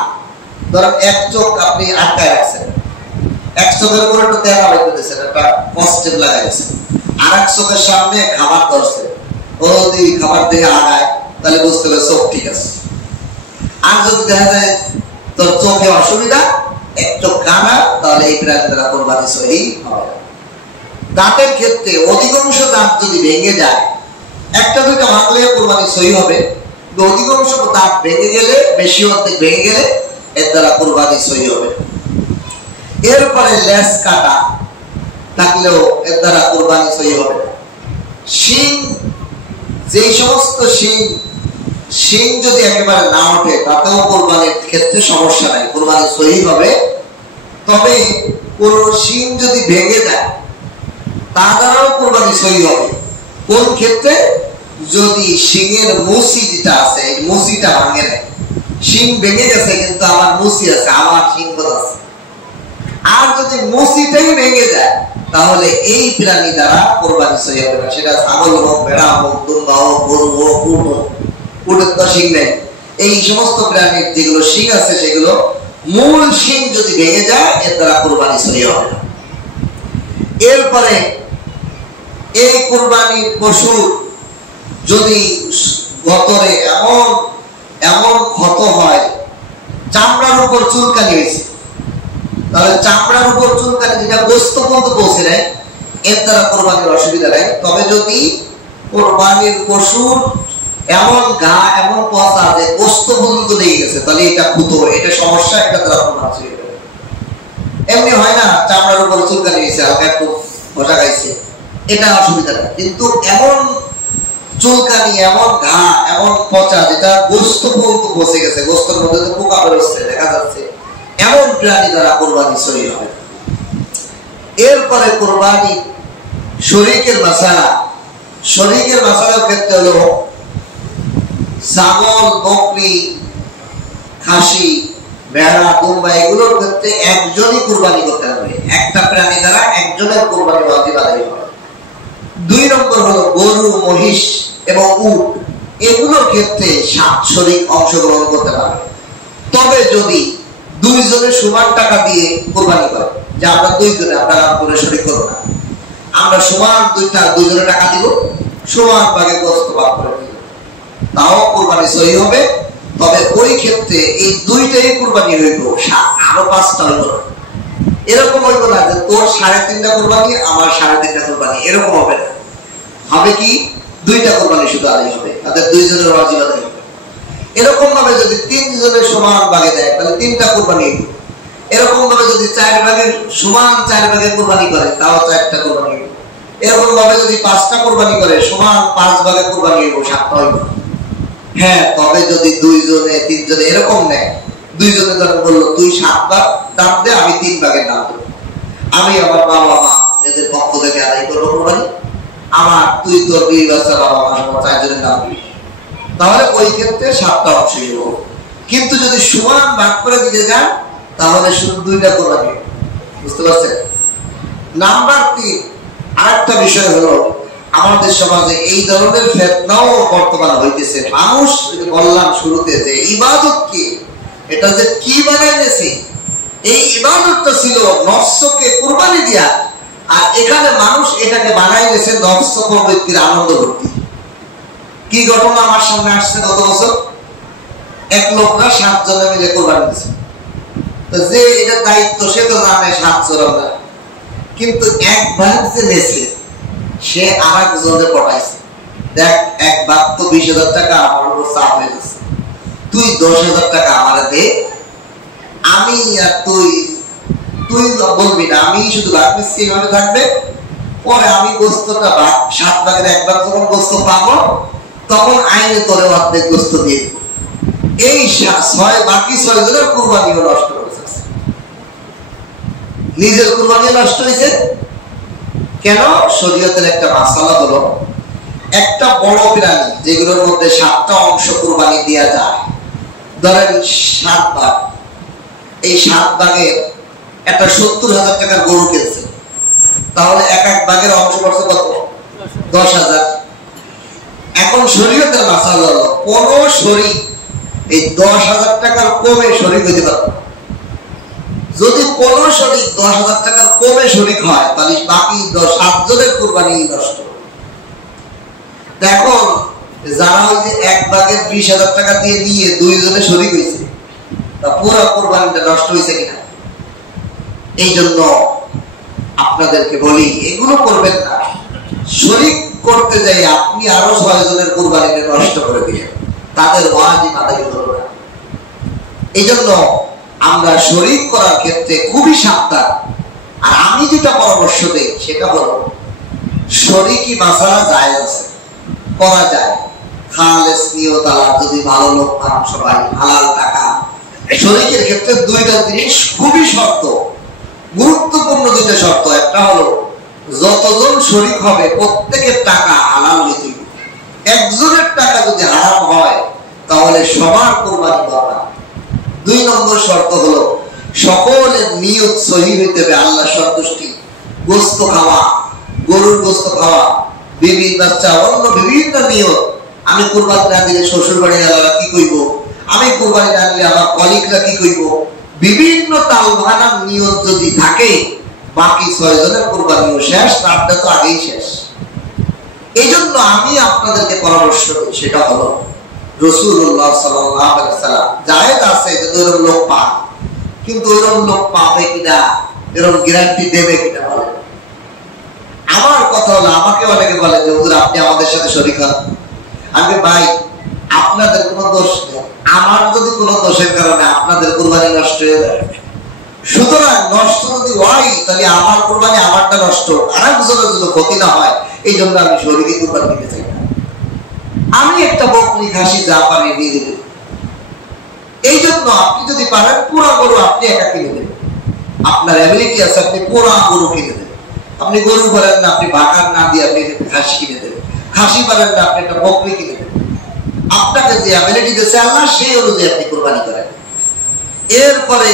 ধরেন 1 চোখ আপনি আটকায় রাখছেন, 1 চোখের উপর একটু তেলা হইতে দিয়েছেন, একটা কস্টেপ লাগাইছেন, আর 1 চোখের সামনে খাবার ধরছে, ও যদি খাবার দেখে আগায় তাহলে বুঝতে হবে চোখ ঠিক আছে। আর যদি দেখা যায় তোর চোখে অসুবিধা, 1 চোখ কানা, তাহলে এই প্রাণী দ্বারা কুরবানি সহিহ হবে না। দাঁতের ক্ষেত্রে অধিকাংশ দাঁত যদি ভেঙে যায়, 1-2টা ভাঙলে কুরবানি সহিহ হবে, অধিকাংশ দাঁত ভেঙে গেলে, বেশি অর্ধেক ভেঙে গেলে এর দ্বারা কুরবানি সহিহ হবে। এরপরে লেজ কাটা থাকলেও এর দ্বারা কুরবানি সহিহ হবে না। শিং, যে সমস্ত শিং যদি একেবারে না ওঠে, তাতেও কুরবানির ক্ষেত্রে সমস্যা নাই, কুরবানি সহিহ হবে। তবে কোন শিং যদি ভেঙে যায়, তা দ্বারাও কুরবানি সহিহ হবে। কোন ক্ষেত্রে? যদি শিংয়ের মুসি যেটা আছে, এই মুসিটা ভাঙে নাই, শিং ভেঙে গেছে কিন্তু আমার মুসি আছে, আমার শিং আছে। আর যদি মুসিটাই ভেঙে যায়, তাহলে এই প্রাণী দ্বারা কুরবানি সহিহ হবে না। সেটা ছাগল হোক, ভেড়া হোক, দুম্বা হোক, গরু হোক, উট হোক। উটের তো শিং নেই। এই সমস্ত প্রাণীর যেগুলো শিং আছে, সেগুলো মূল শিং যদি ভেঙে যায়, এর দ্বারা কুরবানি সহিহ হবে না। এরপরে এই কুরবানির পশু যদি গতরে এমন ক্ষত হয়, চামড়ার উপর চুলকানি হয়েছে, তাহলে চামড়ার উপর চুলকানি যেটা গোস্ত পর্যন্ত পৌঁছে নেয়, এর দ্বারা কুরবানির অসুবিধা নেই। তবে যদি কুরবানির পশুর এমন ঘা, এমন পচা যে গোস্ত পর্যন্ত লেগে গেছে, তাহলে এটা খুতো, এটা সমস্যা, এটা দ্বারা কুরবানি সহিহ হবে। এমনি হয় না, চামড়ার উপর চুলকানি হয়েছে, হালকা একটু ঘষা খাইছে, এটা অসুবিধা নেই। কিন্তু এমন চুলকানি, এমন ঘা, এমন পচা যেটা গোস্ত পর্যন্ত বসে গেছে, গোস্তের মধ্যে তো পোকা বেরোচ্ছে দেখা যাচ্ছে, এমন প্রাণী দ্বারা কুরবানি সহিহ হবে। এরপরে কুরবানি শরীকের মাসালা। শরীকের মাসালার ক্ষেত্রে হলো ছাগল, বকরি, খাসি, ভেড়া, দুম্বা, এগুলোর ক্ষেত্রে একজনই কুরবানি করতে হবে। একটা প্রাণী দ্বারা একজনের কুরবানি ওয়াজিব আদায় হবে। 2 নম্বর হলো গরু, মহিষ এবং উট, এগুলোর ক্ষেত্রে 7 শরীক অংশগ্রহণ করতে পারবে। তবে যদি 2 জনে সমান টাকা দিয়ে কুরবানি করে, যে আমরা 2 জনে, আপনারা করে শরীক করবো না, আমরা সমান 2 জনে টাকা দিব, সমান ভাগে গোশত ভাগ করে দিব, তাও কুরবানি সহিহ হবে। তবে ওই ক্ষেত্রে এই 2টাই কুরবানি হইব, আরো 5টা হইব না। এরকম হইব না যে তোর 3.5টা কুরবানি, আমার 3.5টা কুরবানি, এরকম হবে না। হবে কি, 2টা কুরবানি শুধু আদায় হবে, তাদের 2 জনের ওয়াজিব আদায় হবে। এরকম ভাবে যদি 3 জনে সমান ভাগে দেয় তাহলে 3টা কুরবানি হইল। এরকম ভাবে যদি 4 ভাগে সমান 4 ভাগে কুরবানি করে তাও 4টা কুরবানি হইল। এরকম ভাবে যদি 5টা কুরবানি করে সমান 5 ভাগে কুরবানি হইব, 7টা হইব। হ্যাঁ, তবে যদি 2 জনে 3 জনে এরকম নেয়, 2 জনে ধরে বললো তুই 7 ভাগ দাম দে, আমি 3 ভাগের দাম দেব, আমি আমার বাবা মা এদের পক্ষ থেকে আদায় করবো কুরবানি, আমার তুই তোর 2 বাচ্চা বাবা মা সহ 4 জনের দাম দিবি, তাহলে ওই ক্ষেত্রে 7টা অংশ হইব। কিন্তু যদি সমান ভাগ করে দিতে যান তাহলে শুধু 2টা কুরবানি। বুঝতে পারছেন? নাম্বার 3 আরেকটা বিষয় হলো আমাদের সমাজে এই ধরনের ফিতনাও বর্তমান হইতেছে। মানুষ বললাম শুরুতে যে ইবাদত কি, এটা যে কি বানাইছে, এই ইবাদতটা ছিল নফসকে কুরবানি দিয়া, আর এখানে মানুষ এটাকে বানাইছে নফস প্রবৃত্তির আনন্দ ভর্তি। কি ঘটনা আমার সামনে আসছে গত বছর, এক লোকরা 7 জনে মিলে কুরবানি দিয়েছে। তো যে এটা দায়িত্ব সে তো জানে 7 জন, কিন্তু এক ভাগ যে নেছে সে আরেক জনে পড়াইছে, দেখ এক ভাগ তো 20,000 টাকা আমার উপর চাপ হয়ে যাচ্ছে, তুই 10,000 টাকা আমারে দে, আমি আর তুই বলবি না, আমি শুধু ভাগ মিষ্টি ভাবে থাকবে, পরে আমি গোস্তটা 7 ভাগের 1 ভাগ যখন গোস্ত পাবো তখন আইনে তোরে অর্ধেক গোস্ত দিয়ে দেব। এই বাকি 6 জনের কুরবানিও নষ্ট হয়েছে, নিজের কুরবানি নষ্ট হয়েছে। কেন? শরীয়তের একটা মাসালা হলো একটা বড় প্রাণী যেগুলোর মধ্যে 7টা অংশ কুরবানি দেয়া যায়, ধরেন 7 ভাগ, এই 7 ভাগে একটা 70,000 টাকার গরু কিনছে, তাহলে এক ভাগের অংশ পড়ছে কত? 10,000। এখন শরীয়তের মাসালা হলো কোন শরীক এই 10,000 টাকার কমে শরীক হইতে পারবে। যদি কোন শরীক 10,000 টাকার কমে শরীক হয় তাহলে বাকি 7 জনের কুরবানি নষ্ট। দেখো যারা ওই যে 1 ভাগের 20,000 টাকা দিয়ে নিয়ে 2 জনে শরীক হয়েছে, তা পুরো কুরবানিটা নষ্ট হয়েছে কিনা? এই জন্য আপনাদেরকে বলি এগুলো করবেন না। শরীক করতে যাই আপনি আরো 6 জনের কুরবানিটা নষ্ট করে দিলেন, তাদের ওয়াজিব আদায় হলো না। এই জন্য আমরা শরীক করার ক্ষেত্রে খুবই সাবধান। আর আমি যেটা পরামর্শ দেই সেটা হলো শরীকি মাসালা জায়েজ আছে, করা যায়, খালেস নিয়ত আলা, যদি ভালো লোক পান সবাই, হালাল টাকা। শরীকের ক্ষেত্রে 2টা জিনিস খুবই শর্ত, গুরুত্বপূর্ণ 2টা শর্ত। একটা হলো যতজন শরীক হবে প্রত্যেকের টাকা হালাল হইতে হবে। একজনের টাকা যদি হারাম হয় তাহলে সবার কুরবানি দরকার। 2 নম্বর শর্ত হলো সকলের নিয়ত সহি হইতে হবে, আল্লাহ সন্তুষ্টি, গোস্ত খাওয়া, গরুর গোস্ত খাওয়া, বিবি বাচ্চা, অন্য বিভিন্ন নিয়ত। আমি কুরবানি না দিলে শ্বশুর বাড়ি গেলারা কি কইব, আমি কুরবানি না দিলে আমার কলিগরা কি কইব, বিভিন্ন তালবাহানার নিয়ত যদি থাকে বাকি 6 জনের কুরবানিও শেষ, তারটা তো আগেই শেষ। এই জন্য আমি আপনাদেরকে পরামর্শ দিই সেটা হলো রাসূলুল্লাহ সাল্লাল্লাহু আলাইহি ওয়াসাল্লাম জায়েজ আছে যে এরকম লোক পান, কিন্তু এরকম লোক পাবে কিনা, এরকম গ্যারান্টি দেবে কিনা বলে। আমার কথা হলো আমাকে অনেকে বলে যে হুজুর আপনি আমাদের সাথে শরীক হন। আমি ভাই আপনাদের কোনো দোষ নেই, আমার যদি কোনো দোষের কারণে আপনাদের কুরবানি নষ্ট হয়ে যায়, সুতরাং নষ্ট যদি হয় তাহলে আমার কুরবানি আমারটা নষ্ট, আরেকজনের জন্য ক্ষতি না হয়, এই জন্য আমি শরীকে কুরবানি দিতে চাই না। আমি একটা বকরি খাসি যা পানি দিয়ে দেব। এই জন্য আপনি যদি পারেন পুরা গরু আপনি একা কিনে দেবেন, আপনার অ্যাবিলিটি আছে, আপনি পুরা গরু কিনে দেবেন। আপনি গরু পারেন না, আপনি বাগান না দিয়ে আপনি খাসি কিনে দেবেন। খাসি পারেন না, আপনি একটা বকরি কিনে দেবেন। আপনাকে যে অ্যাবিলিটি দিয়েছে আল্লাহ সেই অনুযায়ী আপনি কুরবানি করেন। এরপরে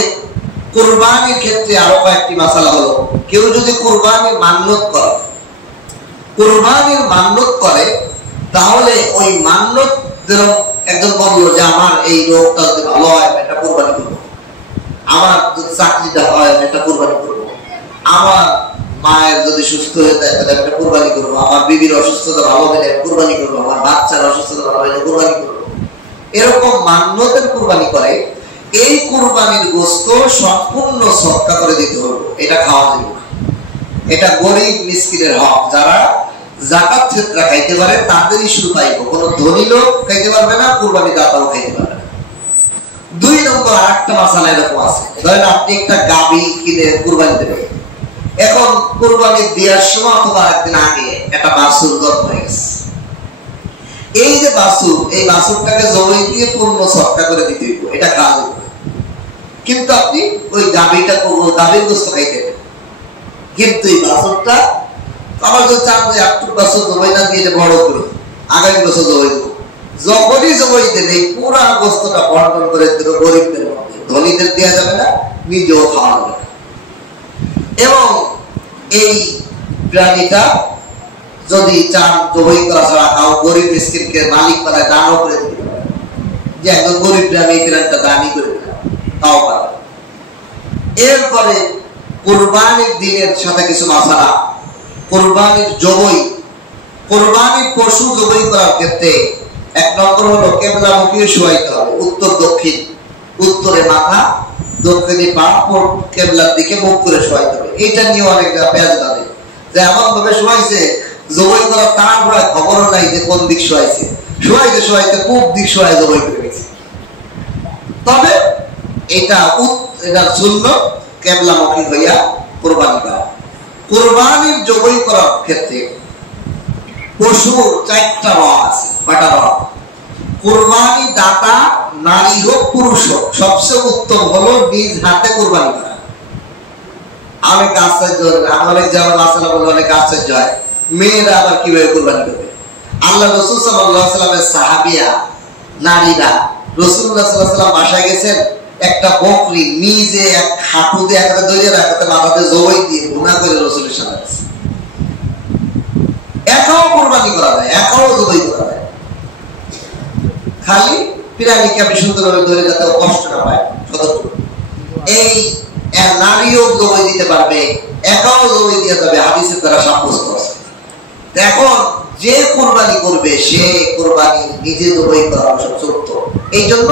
কুরবানির ক্ষেত্রে আরো কয়েকটি মাসালা হলো, কেউ যদি কুরবানির মান্যত করে, কুরবানির মান্যত করে তাহলে ওই মান্যত, একজন বললো যে আমার এই রোগটা যদি ভালো হয় আমি একটা কুরবানি করবো, আমার যদি চাকরিটা হয় আমি একটা কুরবানি করবো, আমার মায়ের যদি সুস্থ হয়ে যায় তাহলে একটা কুরবানি করবো, আমার বিবির অসুস্থতা ভালো হলে কুরবানি করবো, আমার বাচ্চার অসুস্থতা ভালো হলে কুরবানি করবো। এরকম মান্যতের কুরবানি করে, এই কুরবানির গোশত সম্পূর্ণ সদকা করে দিতে হবে, এটা খাওয়া যাবে না। এটা গরিব মিসকিনের হক, যারা যাকাত ফিতরা খাইতে পারে তাদেরই শুধু পাইব, কোনো ধনী লোক খাইতে পারবে না, কুরবানি দাতাও খাইতে পারবে না। দুই নম্বর আরেকটা মাসালা এরকম আছে, ধরেন আপনি একটা গাভী কিনে কুরবানি দেবেন, এখন কুরবানি দেওয়ার সময় অথবা একদিন আগে একটা বাছুর জন্ম হয়ে গেছে। এই যে বাছুর, এই বাছুরটাকে জবাই দিয়ে পূর্ণ সৎকা করে দিতে হইব, এটা কাজ হইব। কিন্তু আপনি ওই গাভীটা গাভীর গোস্ত খাইতে, কিন্তু এই বাছুরটা আমার যদি চান যে একটু বছর জবাই না দিয়ে বড় করে আগামী বছর জবাই দেবো, যখনই জবাই দেন এই পুরা বস্তুটা বন্টন করে দেবে গরিবদের মধ্যে, ধনীদের দেওয়া যাবে না, নিজেও খাওয়া যাবে না। এবং এই প্রাণীটা যদি চান জবাই করা ছাড়া খাও, গরিব মিসকিনকে মালিক পাড়ায় দানও করে দিতে পারে, যে একজন গরিব প্রাণী এই প্রাণীটা দানই করে দিলাম, তাও পারে। এরপরে কুরবানির দিনের সাথে কিছু মাসালা। কুরবানির জবাই, কুরবানির পশু জবাই করার ক্ষেত্রে এক নম্বর হলো কেবলামুখী শোয়াইতে হবে, উত্তর দক্ষিণ, উত্তরে মাথা, দক্ষিণে পা, কেবলার দিকে মুখ করে শোয়াইতে হবে। এইটা নিয়ে অনেকটা পেঁয়াজ বাঁধে যে এমন ভাবে শোয়াইছে জবাই করার তার ঘোড়ায় খবরও নাই যে কোন দিক শোয়াইছে, শোয়াইতে শোয়াইতে পূব দিক শোয়াই জবাই করে গেছে। তবে এটা সুন্নাত কেবলামুখী হইয়া কুরবানি করা। কুরবানির জবাই করার ক্ষেত্রে পশুর 4টা রং আছে। কয়টা রং? কুরবানি দাতা নারী হোক পুরুষ হোক, সবচেয়ে উত্তম হলো নিজ হাতে কুরবানি করা। অনেক আশ্চর্য, অনেক যেমন মাসালা বলে অনেক আশ্চর্য হয়, মেয়েরা আবার কিভাবে কুরবানি করবে? আল্লাহ রাসূল সাল্লাল্লাহু আলাইহি ওয়াসাল্লামের সাহাবিয়া নারীরা রাসূলুল্লাহ সাল্লাল্লাহু আলাইহি ওয়াসাল্লাম বাসায় গেছেন, একটা বকরি নিজে এক হাঁটু দিয়ে একটা দইয়ে রাখতে মাথাতে জবাই দিয়ে গুনাহ করে রাসূলের সামনে আছে। একাও কুরবানি করা যায়, একাও জবাই করা যায়, খালি প্রাণীকে আপনি সুন্দরভাবে ধরে যাতে কষ্ট না পায়। এই নারীও জবাই দিতে পারবে, একাও জবাই দিয়ে যাবে, হাদিসের দ্বারা সাব্যস্ত আছে। এখন যে কুরবানি করবে সে কুরবানি নিজে জবাই করা সবচেয়ে উত্তম। এই জন্য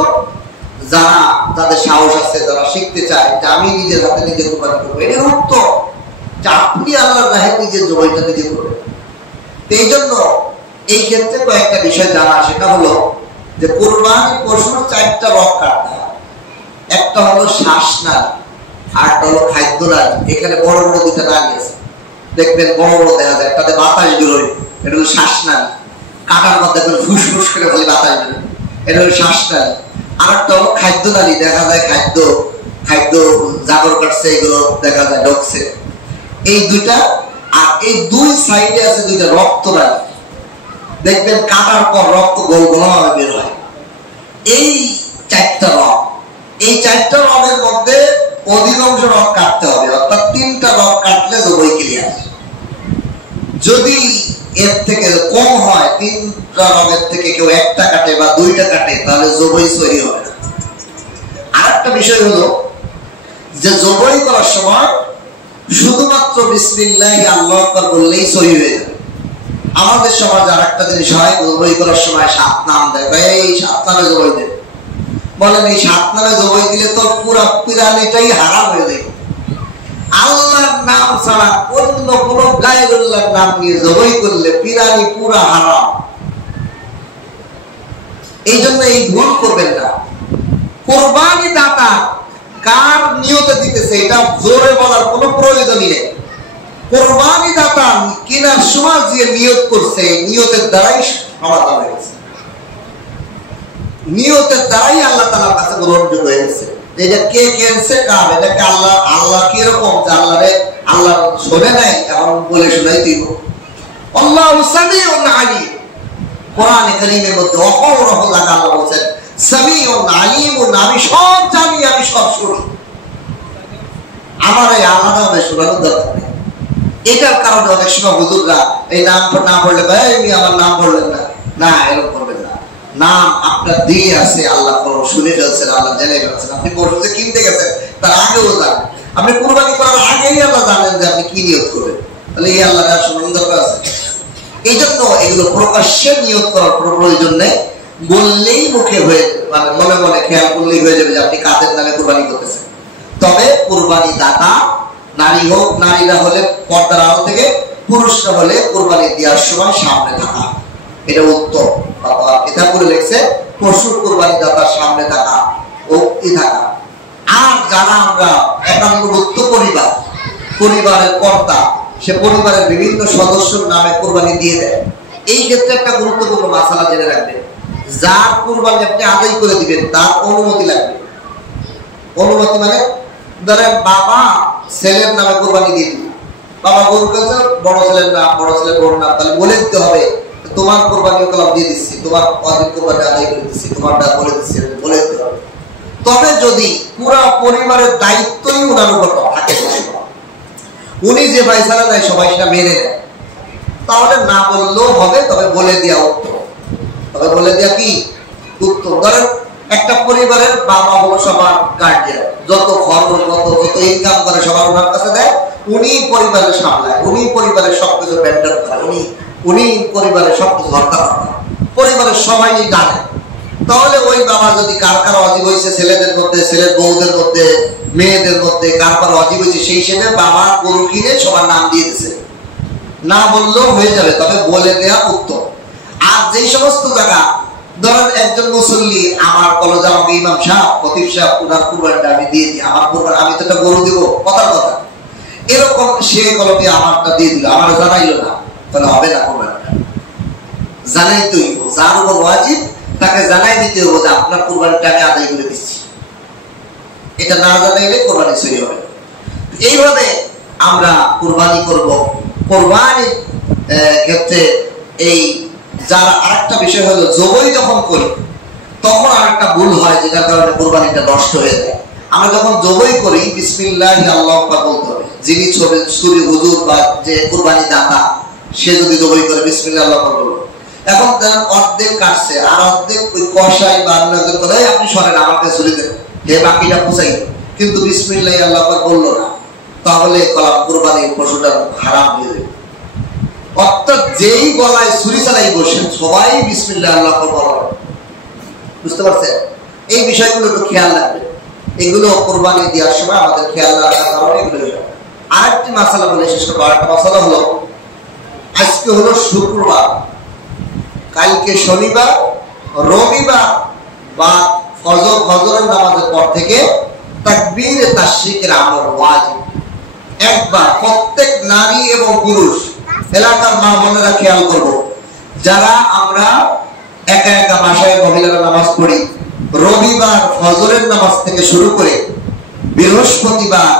যারা যাদের সাহস আছে, যারা শিখতে চায় যে আমি নিজের হাতে নিজে কুরবানি করবো, এটা উত্তম যে আপনি আল্লাহর রাহে নিজের জবাইটা নিজে করবেন। এই জন্য এই ক্ষেত্রে কয়েকটা বিষয় জানা, সেটা হলো যে কুরবানির পশুর 4টা রগ কাটতে হয়। একটা হলো শ্বাসনালী, আরেকটা হলো খাদ্যনালী। এখানে বড় বড় 2টা নালী আছে, দেখবেন বড় বড় দেখা যায়, তাতে বাতাস বেরোয়, এটা হলো শ্বাসনালী। কাটার মধ্যে ফুসফুস করে খালি বাতাস বেরোয়, এটা হলো শ্বাসনালী। আরেকটা হলো খাদ্যনালী, দেখা যায় খাদ্য জাগর কাটছে, এগুলো দেখা যায় ঢুকছে। এই 2টা, আর এই 2 সাইডে আছে 2টা রক্তনালী, দেখবেন কাটার পর রক্ত গোল গোল ভাবে বের হয়। এই 4টা রগ, এই 4টা রগের মধ্যে অধিকাংশ রগ কাটতে হবে, অর্থাৎ 3টা রগ কাটলে জবাই ক্লিয়ার। যদি এর থেকে কম হয়, 3টা রগের থেকে কেউ 1টা কাটে বা 2টা কাটে, তাহলে জবাই সহি হবে না। আরেকটা বিষয় হলো যে জবাই করার সময় শুধুমাত্র বিসমিল্লাহি আল্লাহু আকবার বললেই সহি হয়ে যাবে। আমাদের সমাজে আরেকটা জিনিস হয়, জবাই করার সময় 7 নাম দেয়, এই 7 নামে জবাই দেয়। বলেন এই 7 নামে জবাই দিলে তো পুরো প্রাণীটাই হারাম হয়ে যায়। আল্লাহর নাম ছাড়া অন্য কোন গায়রুল্লাহর নাম নিয়ে জবাই করলে প্রাণী পুরা হারাম। এই জন্য এই ভুল করবেন না। কুরবানি দাতা কার নিয়তে দিতেছে এটা জোরে বলার কোনো প্রয়োজনই নেই। কুরবানি দাতা কিনার সময় যে নিয়ত করছে, নিয়তের দ্বারাই সমাধান হয়ে গেছে, নিয়তের দ্বারাই আল্লাহ তাআলার কাছে গ্রহণযোগ্য হয়ে গেছে। এটা কে কেনছে কার, এটাকে আল্লাহ কি রকম যে আল্লাহ শোনে নাই, এখন বলে শোনাই দিব। আল্লাহু সামিউন আলিম, কোরআনে কারীমের মধ্যে অহরহ জায়গা আল্লাহ বলেছেন সামিউন আলিমুন, আমি সব জানি, আমি সব শুনি। আমার এই আলাদাভাবে শোনানোর দরকার নেই। এটার কারণে অনেক সময় হুজুররা এই নাম না পড়লে ভাই আমার নাম পড়লেন না, এরকম করবেন না। নাম আপনার দিয়ে আছে, আল্লাহ শুনে ফেলছেন, আল্লাহ জেনে ফেলছেন। আপনি পশুতে কিনতে গেছেন, তার আগেও জানেন, আপনি কুরবানি করার আগেই আল্লাহ জানেন যে আপনি কি নিয়ত করবেন, তাহলে এই আল্লাহ শোনানোর দরকার আছে। এই জন্য এগুলো প্রকাশ্যে নিয়ত করার প্রয়োজন নেই, বললেই মুখে হয়ে, মানে মনে মনে খেয়াল করলেই হয়ে যাবে যে আপনি কাদের নামে কুরবানি করতেছেন। তবে কুরবানি দাতা নারী হোক, নারীরা হলে পর্দার আড়াল থেকে, পুরুষরা হলে কুরবানি দেওয়ার সময় সামনে থাকা, এটা উত্তম। এটা করে লেখছে পশুর কুরবানি দাতার সামনে থাকা। উক্তি থাকা। আর যারা আমরা একান্নবর্ত পরিবারের কর্তা, সে পরিবারের বিভিন্ন সদস্যর নামে কোরবানি দিয়ে দেয়। এই ক্ষেত্রে একটা গুরুত্বপূর্ণ মাসালা জেনে রাখবেন, যার কোরবানি আপনি আদায় করে দিবেন তার অনুমতি লাগবে। অনুমতি মানে ধরেন বাবা ছেলের নামে কোরবানি দিয়ে দিল, বাবা গরু কাছে বড় ছেলের নাম, বড় ছেলের বড় নাম, তাহলে বলে দিতে হবে তোমার কোরবানি কলাম দিয়ে দিচ্ছি, তোমার অধিক কোরবানি আদায় করে দিচ্ছি, তোমারটা বলে দিচ্ছি, বলে দিতে হবে। তবে যদি পুরা পরিবারের দায়িত্বই ওনার উপর থাকে, উনি যে ফায়সালা দেয় সবাই সেটা মেনে নেয়, তাহলে না বললেও হবে, তবে বলে দেওয়া উত্তম। তবে বলে দেওয়া কি উত্তম। ধরেন একটা পরিবারের বাবা হলো সবার গার্জিয়ান, যত খরচ যত ইনকাম করে সবার ওনার কাছে দেয়, উনি পরিবারের সামলায়, উনি পরিবারের সবকিছু মেনটেন করে, উনি পরিবারের সবকিছু হত্যা করেন, পরিবারের সবাই জানে। তাহলে ওই বাবা যদি কার কার অজীব হয়েছে, ছেলেদের মধ্যে, ছেলের বউদের মধ্যে, মেয়েদের মধ্যে কার কার অজীব হয়েছে, সেই হিসেবে বাবা গরু কিনে সবার নাম দিয়ে দিচ্ছে, না বললেও হয়ে যাবে, তবে বলে দেওয়া উত্তম। আর যেই সমস্ত জায়গা ধরেন একজন মুসল্লি আমার কলেজে আমাকে ইমাম সাহেব খতিব সাহেব ওনার কুরবানিটা আমি দিয়ে দিই, আমার কুরবানি আমি তো একটা গরু দিব, কথার কথা, এরকম সে কলমে আমারটা দিয়ে দিল, আমার জানাইলো না, তাহলে হবে না কুরবানিটা। জানাই তুই যার উপর ওয়াজিব তাকে জানাই দিতে হবে যে আপনার কুরবানিটা আমি আদায় করে দিচ্ছি, এটা না জানাইলে কোরবানি সহি হবে। এইভাবে আমরা কুরবানি করব। কোরবানির ক্ষেত্রে এই যার আরেকটা বিষয় হলো, জবাই যখন করি তখন আরেকটা ভুল হয়, যেটার কারণে কোরবানিটা নষ্ট হয়ে যায়। আমরা যখন জবাই করি বিসমিল্লাহি আল্লাহু আকবার বলতে হবে। যিনি ছুরি হুজুর বা যে কুরবানি দাতা সে যদি জবাই করে বিসমিল্লাহি আল্লাহু আকবার বলবে, এখন যেন অর্ধেক কাটছে আর অর্ধেক ওই কষাই বা অন্যজন করে আপনি সরেন আমাকে ছুরি দেন, হে বাকিটা পুষাই, কিন্তু বিসমিল্লাহি আল্লাহু আকবার বললো না, তাহলে কুরবানির পশুটা হারাম হয়ে যাবে। অর্থাৎ যেই গলায় ছুরি চালাই বসেন সবাই বিসমিল্লাহ আল্লাহু আকবার বলবেন। বুঝতে পারছেন? এই বিষয়গুলো একটু খেয়াল রাখবেন, এগুলো কোরবানি দেওয়ার সময় আমাদের খেয়াল রাখার কারণে এগুলো। আরেকটি মাসালা বলে শেষ করবো। আরেকটা মাসালা হলো, আজকে হলো শুক্রবার, কালকে শনিবার, রবিবার বা ফজরের নামাজের পর থেকে তাকবীর তাশরিকের আমল ওয়াজিব। একবার প্রত্যেক নারী এবং পুরুষ এলাকার মা বোনেরা খেয়াল করবো, যারা আমরা একা একা বাসায় মহিলারা নামাজ পড়ি, রবিবার ফজরের নামাজ থেকে শুরু করে বৃহস্পতিবার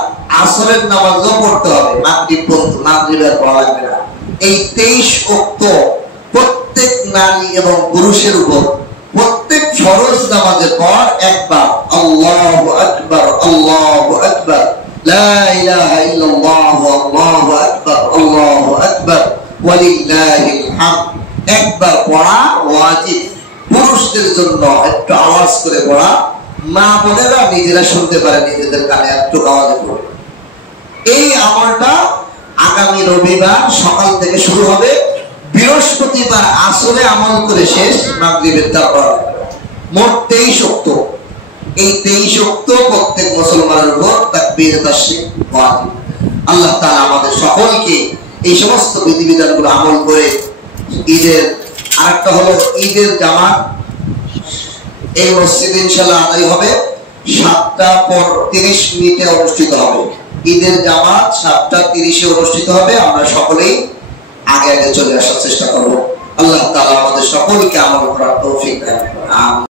আসরের নামাজও পড়তে হবে, মাগরিব পর্যন্ত, মাগরিবের পড়া লাগবে না। এই 23 ওয়াক্ত প্রত্যেক নারী এবং পুরুষের উপর প্রত্যেক ফরজ নামাজের পর একবার আল্লাহু আকবার, আল্লাহু আকবার, লা ইলাহা ইল্লাল্লাহু, আল্লাহু আকবার, আল্লাহু আকবার, ওয়ালিল্লাহিল হামদ একবার পড়া ওয়াজিব। পুরুষদের জন্য একটু আওয়াজ করে পড়া, মা বোনেরা নিজেরা শুনতে পারে, নিজেদের কানে একটু আওয়াজে পড়ে। এই আমলটা আগামী রবিবার সকাল থেকে শুরু হবে, বৃহস্পতিবার আসরে আমল করে শেষ, মাগরিবের তারপর মোট 23 ওয়াক্ত। এই 23 ওয়াক্ত প্রত্যেক মুসলমানের উপর তাকবীর তাশরিক ওয়াজিব। আল্লাহ তাআলা আমাদের সকলকে এই সমস্ত বিধিবিধানগুলো আমল করে ঈদের, আরেকটা হলো ঈদের জামাত এই মসজিদে ইনশাআল্লাহ আদায় হবে, 7:30 অনুষ্ঠিত হবে। ঈদের জামাত 7:30 অনুষ্ঠিত হবে। আমরা সকলেই আগে আগে চলে আসার চেষ্টা করব। আল্লাহ তাআলা আমাদের সকলকে আমল করার তৌফিক দান করুন।